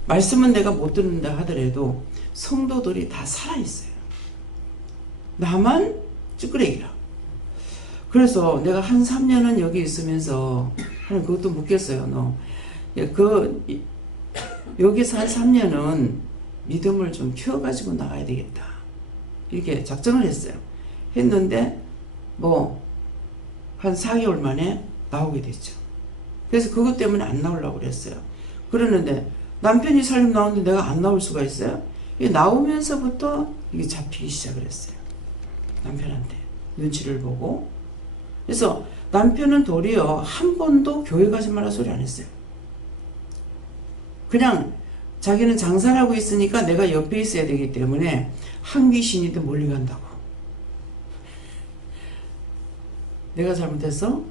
말씀은 내가 못 듣는다 하더라도 성도들이 다 살아있어요. 나만 찌끄레기라. 그래서 내가 한 3년은 여기 있으면서 하나님 그것도 묻겠어요. 너 여기서 한 3년은 믿음을 좀 키워가지고 나가야 되겠다. 이렇게 작정을 했어요. 했는데 뭐 한 4개월 만에 나오게 됐죠. 그래서 그것 때문에 안 나오려고 그랬어요. 그러는데 남편이 살림 나오는데 내가 안 나올 수가 있어요? 나오면서부터 이게 잡히기 시작을 했어요. 남편한테 눈치를 보고. 그래서 남편은 도리어 한 번도 교회 가지 말라 소리 안 했어요. 그냥 자기는 장사를 하고 있으니까 내가 옆에 있어야 되기 때문에 한 귀신이든 멀리 간다고. 내가 잘못해서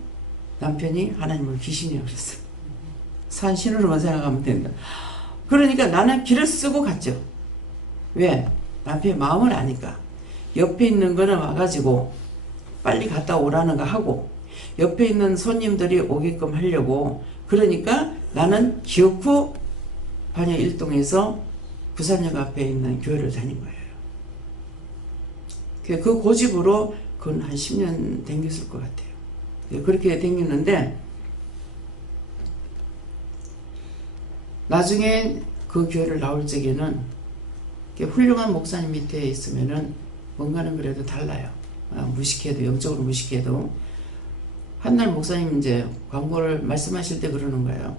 남편이 하나님을 귀신이라고 그랬어요. 산신으로만 생각하면 된다. 그러니까 나는 길을 쓰고 갔죠. 왜? 남편의 마음을 아니까. 옆에 있는 거는 와가지고 빨리 갔다 오라는 거 하고 옆에 있는 손님들이 오게끔 하려고. 그러니까 나는 기어코 반야 일동에서 부산역 앞에 있는 교회를 다닌 거예요. 그 고집으로 그건 한 10년 댕겼을 것 같아요. 그렇게 댕겼는데 나중에 그 교회를 나올 적에는 훌륭한 목사님 밑에 있으면은 뭔가는 그래도 달라요. 무식해도, 영적으로 무식해도. 한날 목사님 이제 광고를 말씀하실 때 그러는 거예요.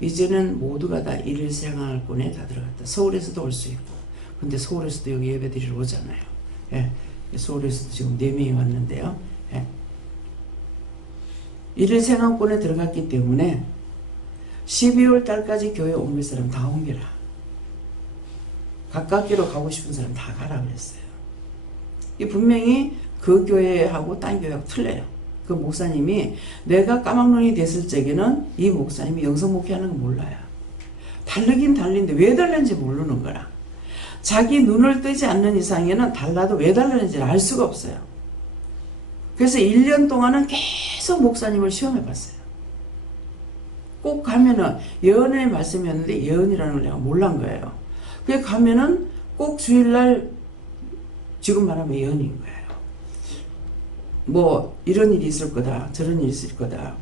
이제는 모두가 다 일일생활권에 다 들어갔다. 서울에서도 올 수 있고. 근데 서울에서도 여기 예배 드리러 오잖아요. 예. 서울에서도 지금 4명이 왔는데요. 예. 일일생활권에 들어갔기 때문에 12월 달까지 교회 옮길 사람 다 옮겨라. 가깝게로 가고 싶은 사람 다 가라 그랬어요. 이 분명히 그 교회하고 딴 교회하고 틀려요. 그 목사님이 내가 까막눈이 됐을 적에는 이 목사님이 영성 목회하는 거 몰라요. 다르긴 달린데 왜 달른지 모르는 거라. 자기 눈을 뜨지 않는 이상에는 달라도 왜 달라는지 알 수가 없어요. 그래서 1년 동안은 계속 목사님을 시험해 봤어요. 꼭 가면은 예언의 말씀이었는데 예언이라는 걸 내가 몰란 거예요. 그래 가면은 꼭 주일날 지금 말하면 예언인 거예요. 뭐 이런 일이 있을 거다, 저런 일이 있을 거다.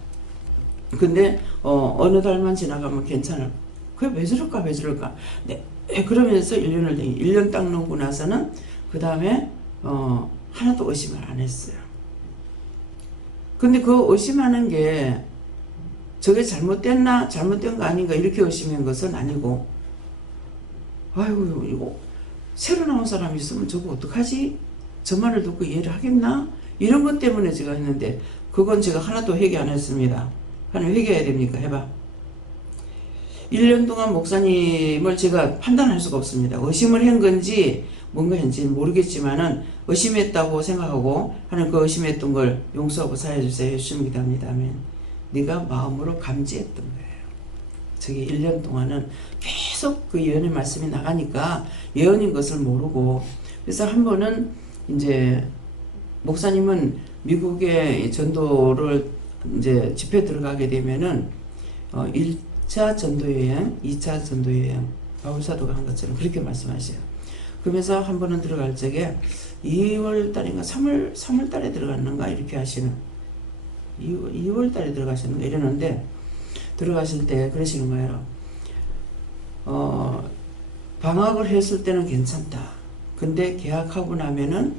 근데 어느 달만 지나가면 괜찮을. 그게 왜 저럴까 왜 저럴까. 네. 그러면서 1년을 1년 딱 넘고 나서는 그 다음에 하나도 의심을 안 했어요. 근데 그 의심하는 게 저게 잘못됐나 잘못된 거 아닌가 이렇게 의심한 것은 아니고, 아이고 이거 새로 나온 사람이 있으면 저거 어떡하지? 저 말을 듣고 이해를 하겠나? 이런 것 때문에 제가 했는데 그건 제가 하나도 회개 안 했습니다. 하나님 회개해야 됩니까? 해봐. 1년 동안 목사님을 제가 판단할 수가 없습니다. 의심을 한 건지 뭔가인지 모르겠지만은 의심했다고 생각하고 하나님 그 의심했던 걸 용서하고 사해주세요. 예수님 기도합니다. 아멘. 네가 마음으로 감지했던 거예요. 저기 1년 동안은 계속 그 예언의 말씀이 나가니까 예언인 것을 모르고, 그래서 한 번은 이제 목사님은 미국의 전도를 이제 집회 들어가게 되면은 1차 전도여행, 2차 전도여행, 바울사도가 한 것처럼 그렇게 말씀하셔요. 그러면서 한 번은 들어갈 적에 2월 달인가 3월 달에 들어갔는가 이렇게 하시는, 2월 달에 들어가시는가 이러는데, 들어가실 때 그러시는 거예요. 방학을 했을 때는 괜찮다. 근데 계약하고 나면은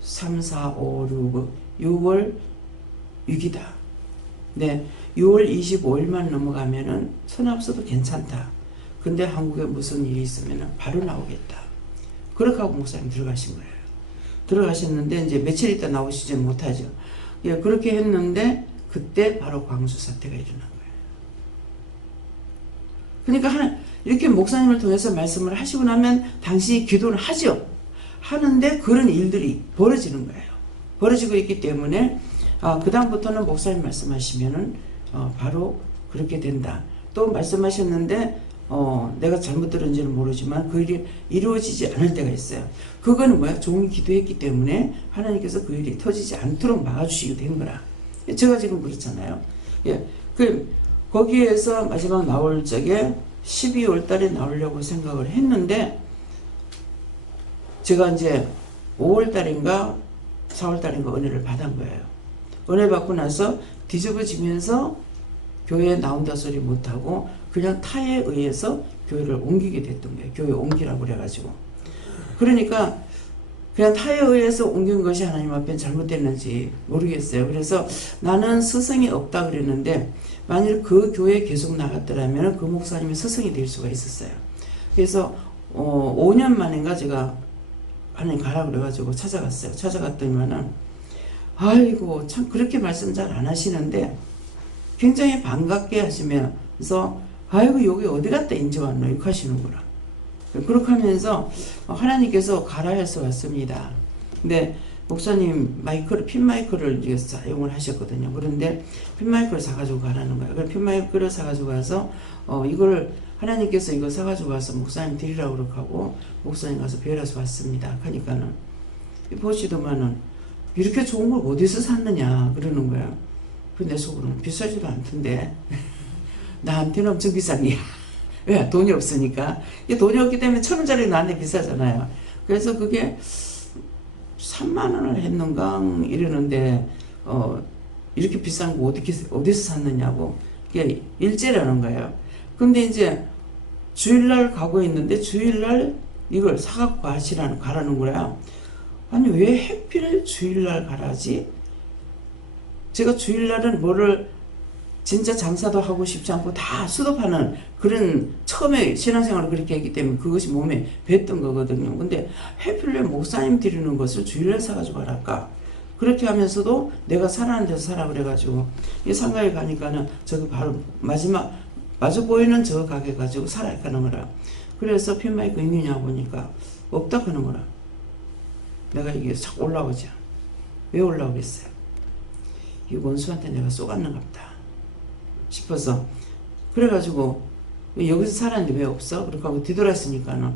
3, 4, 5, 6월 6이다. 네, 6월 25일만 넘어가면은 선합서도 괜찮다. 근데 한국에 무슨 일이 있으면은 바로 나오겠다. 그렇게 하고 목사님 들어가신 거예요. 들어가셨는데 이제 며칠 있다 나오시지 못하죠. 예, 그렇게 했는데 그때 바로 광수 사태가 일어난 거예요. 그러니까 이렇게 목사님을 통해서 말씀을 하시고 나면 당신이 기도를 하죠. 하는데 그런 일들이 벌어지는 거예요. 벌어지고 있기 때문에 그 다음부터는 목사님 말씀하시면은 바로 그렇게 된다. 또 말씀하셨는데 내가 잘못 들은지는 모르지만 그 일이 이루어지지 않을 때가 있어요. 그거는 뭐야? 종이 기도했기 때문에 하나님께서 그 일이 터지지 않도록 막아주시게 된 거라. 제가 지금 그렇잖아요. 예, 거기에서 마지막 나올 적에 12월 달에 나오려고 생각을 했는데, 제가 이제 5월 달인가 4월 달인가 은혜를 받은 거예요. 은혜 받고 나서 뒤집어지면서 교회에 나온다 소리 못하고 그냥 타에 의해서 교회를 옮기게 됐던 거예요. 교회 옮기라고 그래가지고. 그러니까 그냥 타에 의해서 옮긴 것이 하나님 앞에 잘못됐는지 모르겠어요. 그래서 나는 스승이 없다 그랬는데, 만일 그 교회에 계속 나갔더라면 그 목사님이 스승이 될 수가 있었어요. 그래서 5년 만인가 제가 하나님 가라 그래가지고 찾아갔어요. 찾아갔더니만은 아이고 참 그렇게 말씀 잘 안 하시는데 굉장히 반갑게 하시면서 아이고 여기 어디 갔다 인제 왔노 이렇게 하시는구나. 그렇게 하면서 하나님께서 가라 해서 왔습니다. 근데 목사님 핀 마이크를 이제 사용을 하셨거든요. 그런데 핀 마이크를 사가지고 가라는 거예요. 그래서 핀 마이크를 사가지고 가서 이걸 하나님께서 이거 사가지고 가서 목사님 드리라고 그렇게 하고 목사님 가서 배워서 왔습니다. 하니까는 보시더만은 이렇게 좋은 걸 어디서 샀느냐 그러는 거예요. 근데 속으로는 비싸지도 않던데 나한테는 엄청 비싼 게 왜? 돈이 없으니까. 돈이 없기 때문에 1,000원짜리 나한테 비싸잖아요. 그래서 그게 3만 원을 했는가 이러는데 이렇게 비싼 거 어디서 샀느냐고. 그게 일제라는 거예요. 근데 이제 주일날 가고 있는데 주일날 이걸 사갖고 가라는 거야. 아니 왜 하필 주일날 가라지? 제가 주일날은 뭐를 진짜 장사도 하고 싶지 않고 다 수도파는 그런 처음에 신앙생활을 그렇게 했기 때문에 그것이 몸에 뱄던 거거든요. 근데 하필 목사님 드리는 것을 주일날 사가지고 가랄까? 그렇게 하면서도 내가 살아는 데서 사라 그래가지고 이 상가에 가니까는 저기 바로 마주 보이는 저 가게 가지고 사라 하는 거라. 그래서 핀마이크 있느냐 보니까 없다 하는 거라. 내가 이게 싹 올라오죠. 왜 올라오겠어요? 이 원수한테 내가 쏘갔는갑다 싶어서 그래가지고 왜 여기서 살았는데 왜 없어? 그렇게 하고 뒤돌았으니까는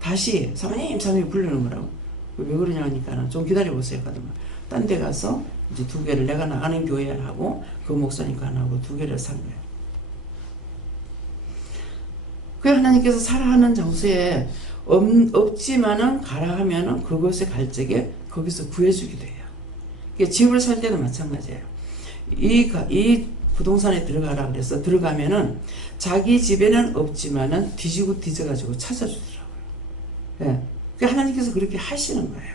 다시 사모님 부르는 거라고. 왜 그러냐 하니까는 좀 기다려보세요. 딴 데 가서 이제 2개를 내가 나가는 교회하고 그 목사님 하나하고 2개를 산 거예요. 그 하나님께서 사라 하는 장소에 없지만은 가라 하면은 그곳에 갈 적에 거기서 구해주기도 해요. 집을 살 때도 마찬가지예요. 이 부동산에 들어가라 그래서 들어가면은 자기 집에는 없지만은 뒤져가지고 찾아주더라고요. 예. 그 하나님께서 그렇게 하시는 거예요.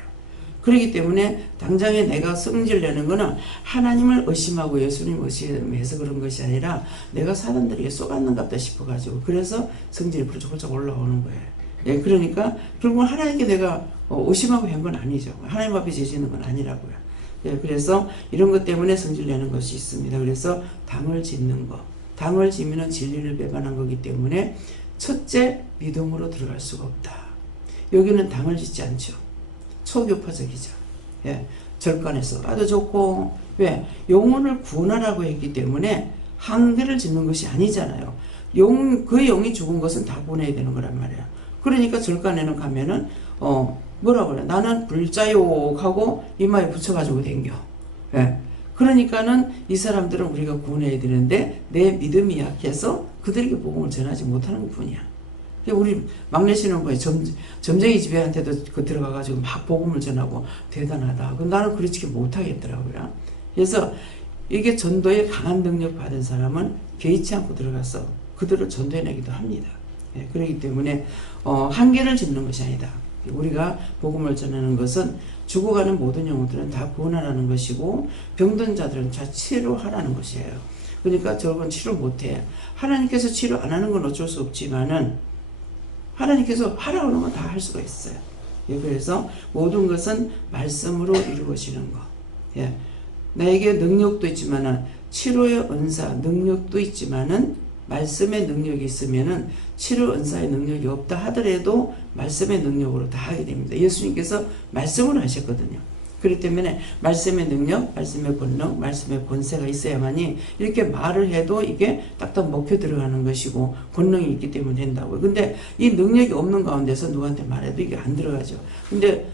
그렇기 때문에 당장에 내가 성질 내는 거는 하나님을 의심하고 예수님 의심해서 그런 것이 아니라 내가 사람들에게 쏘갔는갑다 싶어가지고 그래서 성질이 훌쩍훌쩍 올라오는 거예요. 예, 그러니까 결국은 하나님께 내가 의심하고 한 건 아니죠. 하나님 앞에 제시는 건 아니라고요. 예, 그래서 이런 것 때문에 성질 내는 것이 있습니다. 그래서 당을 짓는 거. 당을 지면은 진리를 배반한 거기 때문에 첫째 믿음으로 들어갈 수가 없다. 여기는 당을 짓지 않죠. 초교파적이죠. 예, 절간에서 아주 좋고, 왜? 영혼을 구원하라고 했기 때문에 한계를 짓는 것이 아니잖아요. 그 영이 죽은 것은 다 보내야 되는 거란 말이야. 그러니까 절간에는 가면은 뭐라고 그래? 나는 불자욕 하고 이마에 붙여가지고 댕겨. 예. 그러니까는 이 사람들은 우리가 구원해야 되는데 내 믿음이 약해서 그들에게 복음을 전하지 못하는 뿐이야. 우리 막내 신혼부에 점쟁이 집에한테도 그 들어가가지고 막 복음을 전하고 대단하다. 나는 그렇게 못하겠더라고요. 그래서 이게 전도에 강한 능력 받은 사람은 개의치 않고 들어가서 그들을 전도해내기도 합니다. 예, 그렇기 때문에 한계를 짓는 것이 아니다. 우리가 복음을 전하는 것은 죽어가는 모든 영혼들은 다 구원하라는 것이고 병든 자들은 다 치료하라는 것이에요. 그러니까 저건 치료 못해. 하나님께서 치료 안 하는 건 어쩔 수 없지만은 하나님께서 하라고 하는 건 다 할 수가 있어요. 예, 그래서 모든 것은 말씀으로 이루어지는 것. 예, 나에게 능력도 있지만은 치료의 은사, 능력도 있지만은 말씀의 능력이 있으면은 치료 은사의 능력이 없다 하더라도 말씀의 능력으로 다 하게 됩니다. 예수님께서 말씀으로 하셨거든요. 그렇기 때문에 말씀의 능력, 말씀의 권능, 말씀의 권세가 있어야만이 이렇게 말을 해도 이게 딱딱 먹혀 들어가는 것이고 권능이 있기 때문에 된다고요. 근데 이 능력이 없는 가운데서 누구한테 말해도 이게 안 들어가죠. 근데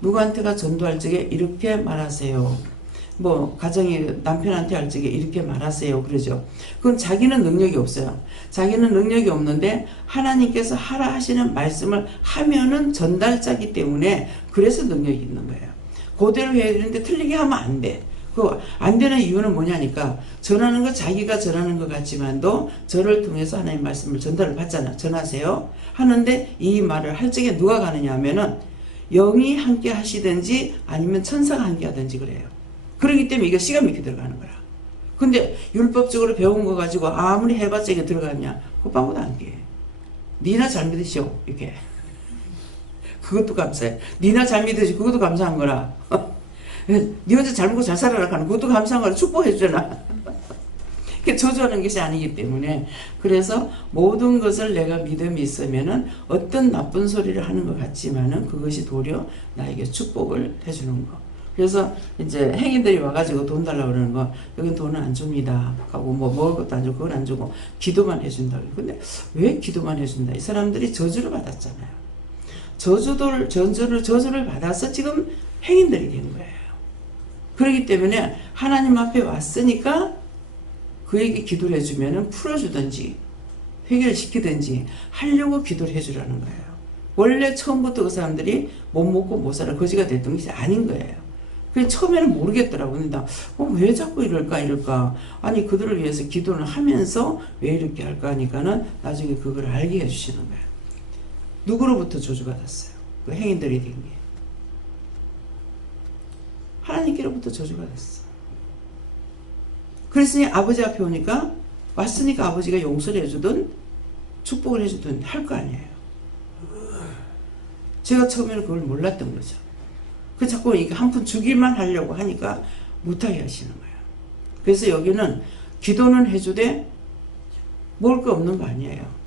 누구한테가 전도할 적에 이렇게 말하세요. 뭐 가정에 남편한테 할 적에 이렇게 말하세요. 그러죠. 그건 자기는 능력이 없어요. 자기는 능력이 없는데 하나님께서 하라 하시는 말씀을 하면은 전달자기 때문에 그래서 능력이 있는 거예요. 그대로 해야 되는데 틀리게 하면 안 돼. 그 안 되는 이유는 뭐냐니까 전하는 거 자기가 전하는 것 같지만도 저를 통해서 하나님 말씀을 전달을 받잖아. 전하세요. 하는데 이 말을 할 적에 누가 가느냐 하면은 영이 함께 하시든지 아니면 천사가 함께 하든지 그래요. 그렇기 때문에 이게 시간 믿게 들어가는 거야. 근데 율법적으로 배운 거 가지고 아무리 해봤자 이게 들어갔냐? 그것보다 안 돼. 니나 잘 믿으시오. 이렇게. 그것도 감사해. 니나 잘 믿으시 그것도 감사한 거라. 니 혼자 잘 먹고 잘 살아라 하는 그것도 감사한 거라. 축복해 주잖아. 저주하는 것이 아니기 때문에 그래서 모든 것을 내가 믿음이 있으면은 어떤 나쁜 소리를 하는 것 같지만은 그것이 도리어 나에게 축복을 해주는 거. 그래서 이제 행인들이 와가지고 돈 달라고 그러는 거, 여긴 돈은 안 줍니다. 하고 뭐 먹을 것도 안 주고 그건 안 주고 기도만 해준다. 근데 왜 기도만 해준다? 이 사람들이 저주를 받았잖아요. 저주를 받아서 지금 행인들이 된 거예요. 그렇기 때문에 하나님 앞에 왔으니까 그에게 기도를 해주면은 풀어주든지 해결시키든지 하려고 기도를 해주라는 거예요. 원래 처음부터 그 사람들이 못 먹고 못 살아 거지가 됐던 것이 아닌 거예요. 그냥 처음에는 모르겠더라고. 근데 왜 자꾸 이럴까? 아니, 그들을 위해서 기도를 하면서 왜 이렇게 할까 하니까는 나중에 그걸 알게 해주시는 거예요. 누구로부터 저주받았어요? 그 행인들이 된 게. 하나님께로부터 저주받았어. 그랬으니 아버지 앞에 오니까, 왔으니까 아버지가 용서를 해주든 축복을 해주든 할 거 아니에요. 제가 처음에는 그걸 몰랐던 거죠. 그 자꾸 이게 한 푼 주기만 하려고 하니까 못하게 하시는 거예요. 그래서 여기는 기도는 해주되 먹을 거 없는 거 아니에요.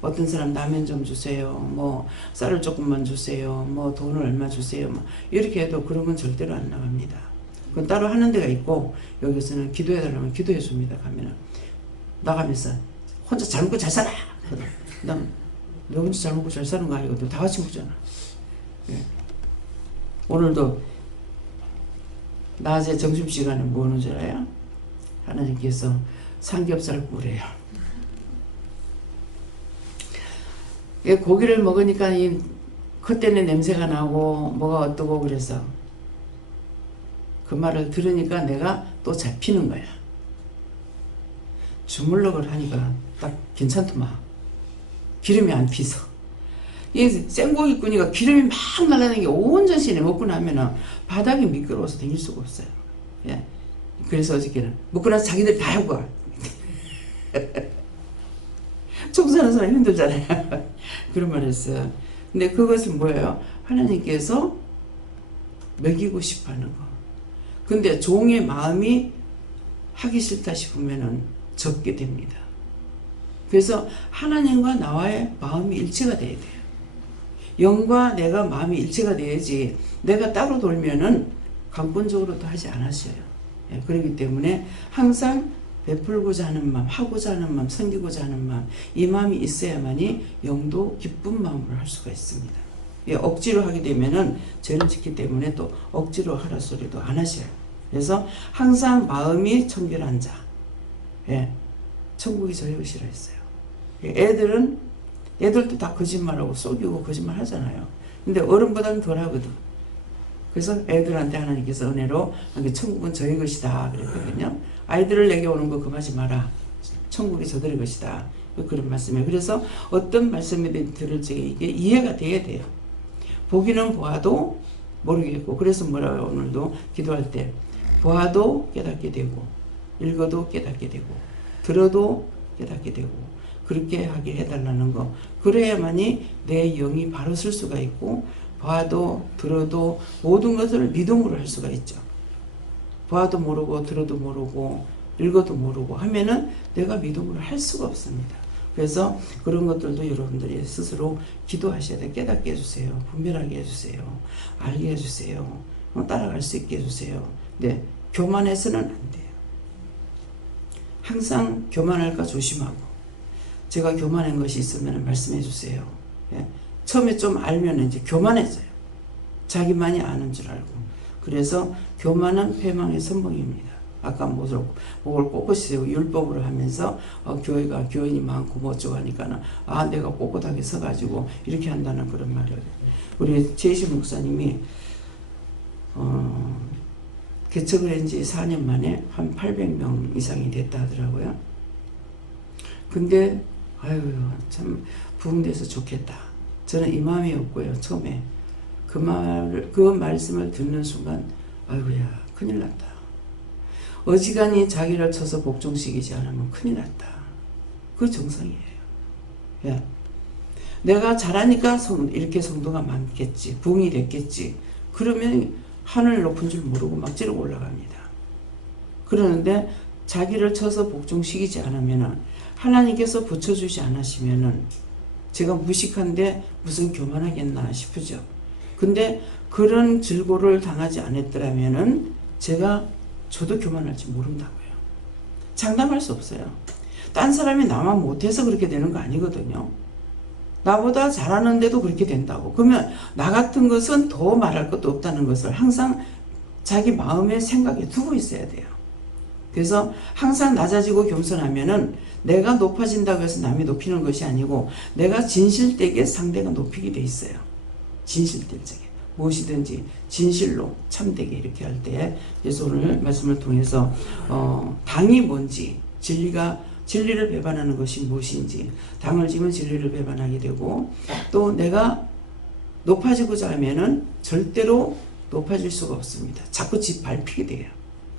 어떤 사람 라면 좀 주세요. 뭐 쌀을 조금만 주세요. 뭐 돈을 얼마 주세요. 뭐 이렇게 해도 그런 건 절대로 안 나갑니다. 그건 따로 하는 데가 있고 여기서는 기도해달라면 기도해 줍니다. 가면은 나가면서 혼자 잘 먹고 잘 살아. 난 너 혼자 잘 먹고 잘 사는 거 아니거든. 다 같이 먹잖아. 예. 오늘도 낮에 점심시간에 뭐 하는 줄 알아요? 하나님께서 삼겹살 구우래요. 고기를 먹으니까 그때는 냄새가 나고 뭐가 어떠고 그래서 그 말을 들으니까 내가 또 잡히는 거야. 주물럭을 하니까 딱 괜찮더만. 기름이 안 피서. 이 생고기꾼이가 기름이 막 날아다니는 게 온 전신에 먹고 나면은 바닥이 미끄러워서 다닐 수가 없어요. 예. 그래서 어저께는 먹고 나서 자기들 다 하고 와. 청소하는 사람 힘들잖아요. 그런 말 했어요. 근데 그것은 뭐예요? 하나님께서 먹이고 싶어 하는 거. 근데 종의 마음이 하기 싫다 싶으면은 접게 됩니다. 그래서 하나님과 나와의 마음이 일치가 돼야 돼요. 영과 내가 마음이 일체가 돼야지 내가 따로 돌면은 강권적으로도 하지 않았어요. 예, 그렇기 때문에 항상 베풀고자 하는 마음, 하고자 하는 마음, 섬기고자 하는 마음, 이 마음이 있어야만이 영도 기쁜 마음으로 할 수가 있습니다. 예, 억지로 하게 되면은 죄를 짓기 때문에 또 억지로 하라 소리도 안 하셔요. 그래서 항상 마음이 청결한 자, 예, 천국이 저희 것이라 했어요. 애들도 다 거짓말하고 속이고 거짓말 하잖아요. 근데 어른보다는 덜 하거든. 그래서 애들한테 하나님께서 은혜로 천국은 저희 것이다 그랬거든요. 아이들을 내게 오는 거 금하지 마라. 천국이 저들의 것이다. 그런 말씀이에요. 그래서 어떤 말씀이든 들을 적에 이게 이해가 돼야 돼요. 보기는 보아도 모르겠고, 그래서 뭐라고요? 오늘도 기도할 때 보아도 깨닫게 되고, 읽어도 깨닫게 되고, 들어도 깨닫게 되고, 그렇게 하게 해달라는 거. 그래야만이 내 영이 바로 쓸 수가 있고, 봐도 들어도 모든 것을 미동으로 할 수가 있죠. 봐도 모르고 들어도 모르고 읽어도 모르고 하면은 내가 미동으로 할 수가 없습니다. 그래서 그런 것들도 여러분들이 스스로 기도하셔야 돼요. 깨닫게 해주세요. 분별하게 해주세요. 알게 해주세요. 따라갈 수 있게 해주세요. 근데 교만해서는 안 돼요. 항상 교만할까 조심하고, 제가 교만한 것이 있으면 말씀해 주세요. 예. 처음에 좀 알면 이제 교만해져요. 자기만이 아는 줄 알고. 그래서 교만은 패망의 선봉입니다. 아까 목을 꼿꼿이 세우고 율법으로 하면서 교회가 교인이 많고 뭐 어쩌고 하니까는 내가 꼿꼿하게 서가지고 이렇게 한다는 그런 말이에요. 우리 제이시 목사님이 개척을 한 지 4년 만에 한 800명 이상이 됐다 하더라고요. 근데 아유 참 부흥돼서 좋겠다. 저는 이 마음이었고요. 처음에 그 말씀을 듣는 순간 아이고야 큰일 났다. 어지간히 자기를 쳐서 복종시키지 않으면 큰일 났다. 그 정상이에요. 예. 내가 잘하니까 이렇게 성도가 많겠지. 부흥이 됐겠지. 그러면 하늘 높은 줄 모르고 막 지르 올라갑니다. 그러는데 자기를 쳐서 복종시키지 않으면 하나님께서 붙여주지 않으시면은 제가 무식한데 무슨 교만하겠나 싶으죠. 근데 그런 질고를 당하지 않았더라면은 저도 교만할지 모른다고요. 장담할 수 없어요. 딴 사람이 나만 못해서 그렇게 되는 거 아니거든요. 나보다 잘하는데도 그렇게 된다고. 그러면 나 같은 것은 더 말할 것도 없다는 것을 항상 자기 마음의 생각에 두고 있어야 돼요. 그래서 항상 낮아지고 겸손하면은 내가 높아진다고 해서 남이 높이는 것이 아니고 내가 진실되게 상대가 높이게 돼 있어요. 진실될 적에 무엇이든지 진실로 참되게 이렇게 할 때, 그래서 오늘 말씀을 통해서 당이 뭔지, 진리를 배반하는 것이 무엇인지, 당을 지면 진리를 배반하게 되고, 또 내가 높아지고자 하면은 절대로 높아질 수가 없습니다. 자꾸 집 밟히게 돼요.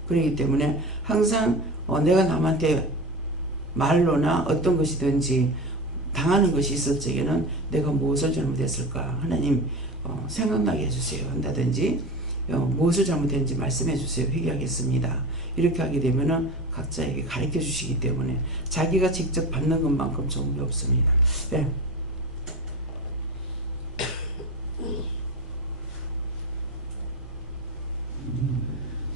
그렇기 때문에 항상 내가 남한테 말로나 어떤 것이든지 당하는 것이 있을 적에는 내가 무엇을 잘못했을까 하나님 생각나게 해주세요 한다든지 무엇을 잘못했는지 말씀해 주세요. 회개하겠습니다. 이렇게 하게 되면은 각자에게 가르쳐 주시기 때문에 자기가 직접 받는 것만큼 좋은 게 없습니다. 네.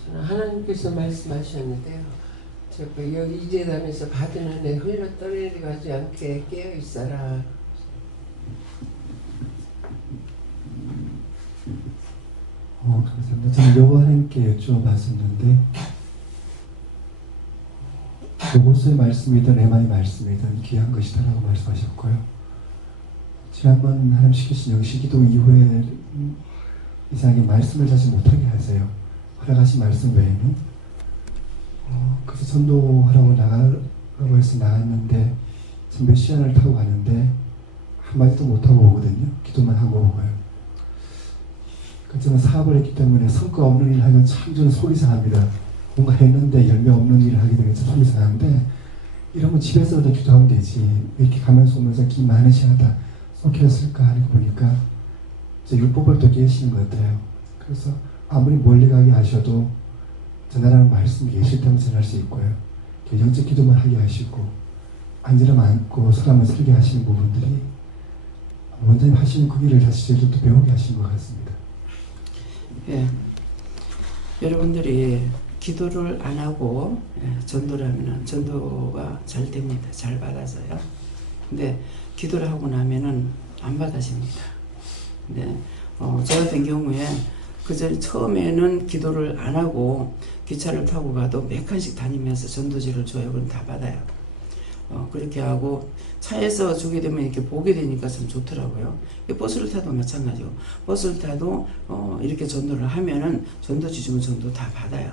저는 하나님께서 말씀하셨는데요. 여기 이 재단에서 받은 은혜 흘러 떠내려가지 않게 깨어 있어라. 감사합니다. 저는 요거 하나님께 여쭤봤었는데, 로고스의 말씀이든 레마의 말씀이든 귀한 것이다라고 말씀하셨고요. 지난번 하나님 시키신 영시기도 이후에 이상하게 말씀을 자주 못하게 하세요. 허락하신 말씀 외에는. 그래서 전도하라고 나가라고 해서 나갔는데 지금 몇 시간을 타고 가는데 한마디도 못하고 오거든요. 기도만 하고 오고요. 저는 사업을 했기 때문에 성과 없는 일을 하면 참 저는 속이 상합니다. 뭔가 했는데 열매 없는 일을 하게 되면 참 속이 상한데, 이러면 집에서도 기도하면 되지. 이렇게 가면서 오면서 기 많은 시간다 쏟겼을까 하는 거 보니까 율법을 또 계시는 것 같아요. 그래서 아무리 멀리 가게 하셔도 전하라는 말씀이 계실 때만 전할 수 있고요. 영적 기도만 하게 하시고 안전함 안고 사람을 설계 하시는 부분들이 원장님 하시는 그 길을 다시 저희도 또 배우게 하신 것 같습니다. 예. 여러분들이 기도를 안 하고 전도를 하면은 전도가 잘 됩니다. 잘 받아서요. 근데 기도를 하고 나면은 안 받아집니다. 근데 저 같은 경우에 그전 처음에는 기도를 안 하고 기차를 타고 가도 몇 칸씩 다니면서 전도지를 줘요. 그럼 다 받아요. 그렇게 하고 차에서 주게 되면 이렇게 보게 되니까 참 좋더라고요. 버스를 타도 마찬가지고 버스를 타도 이렇게 전도를 하면은 전도지 주면 전도 다 받아요.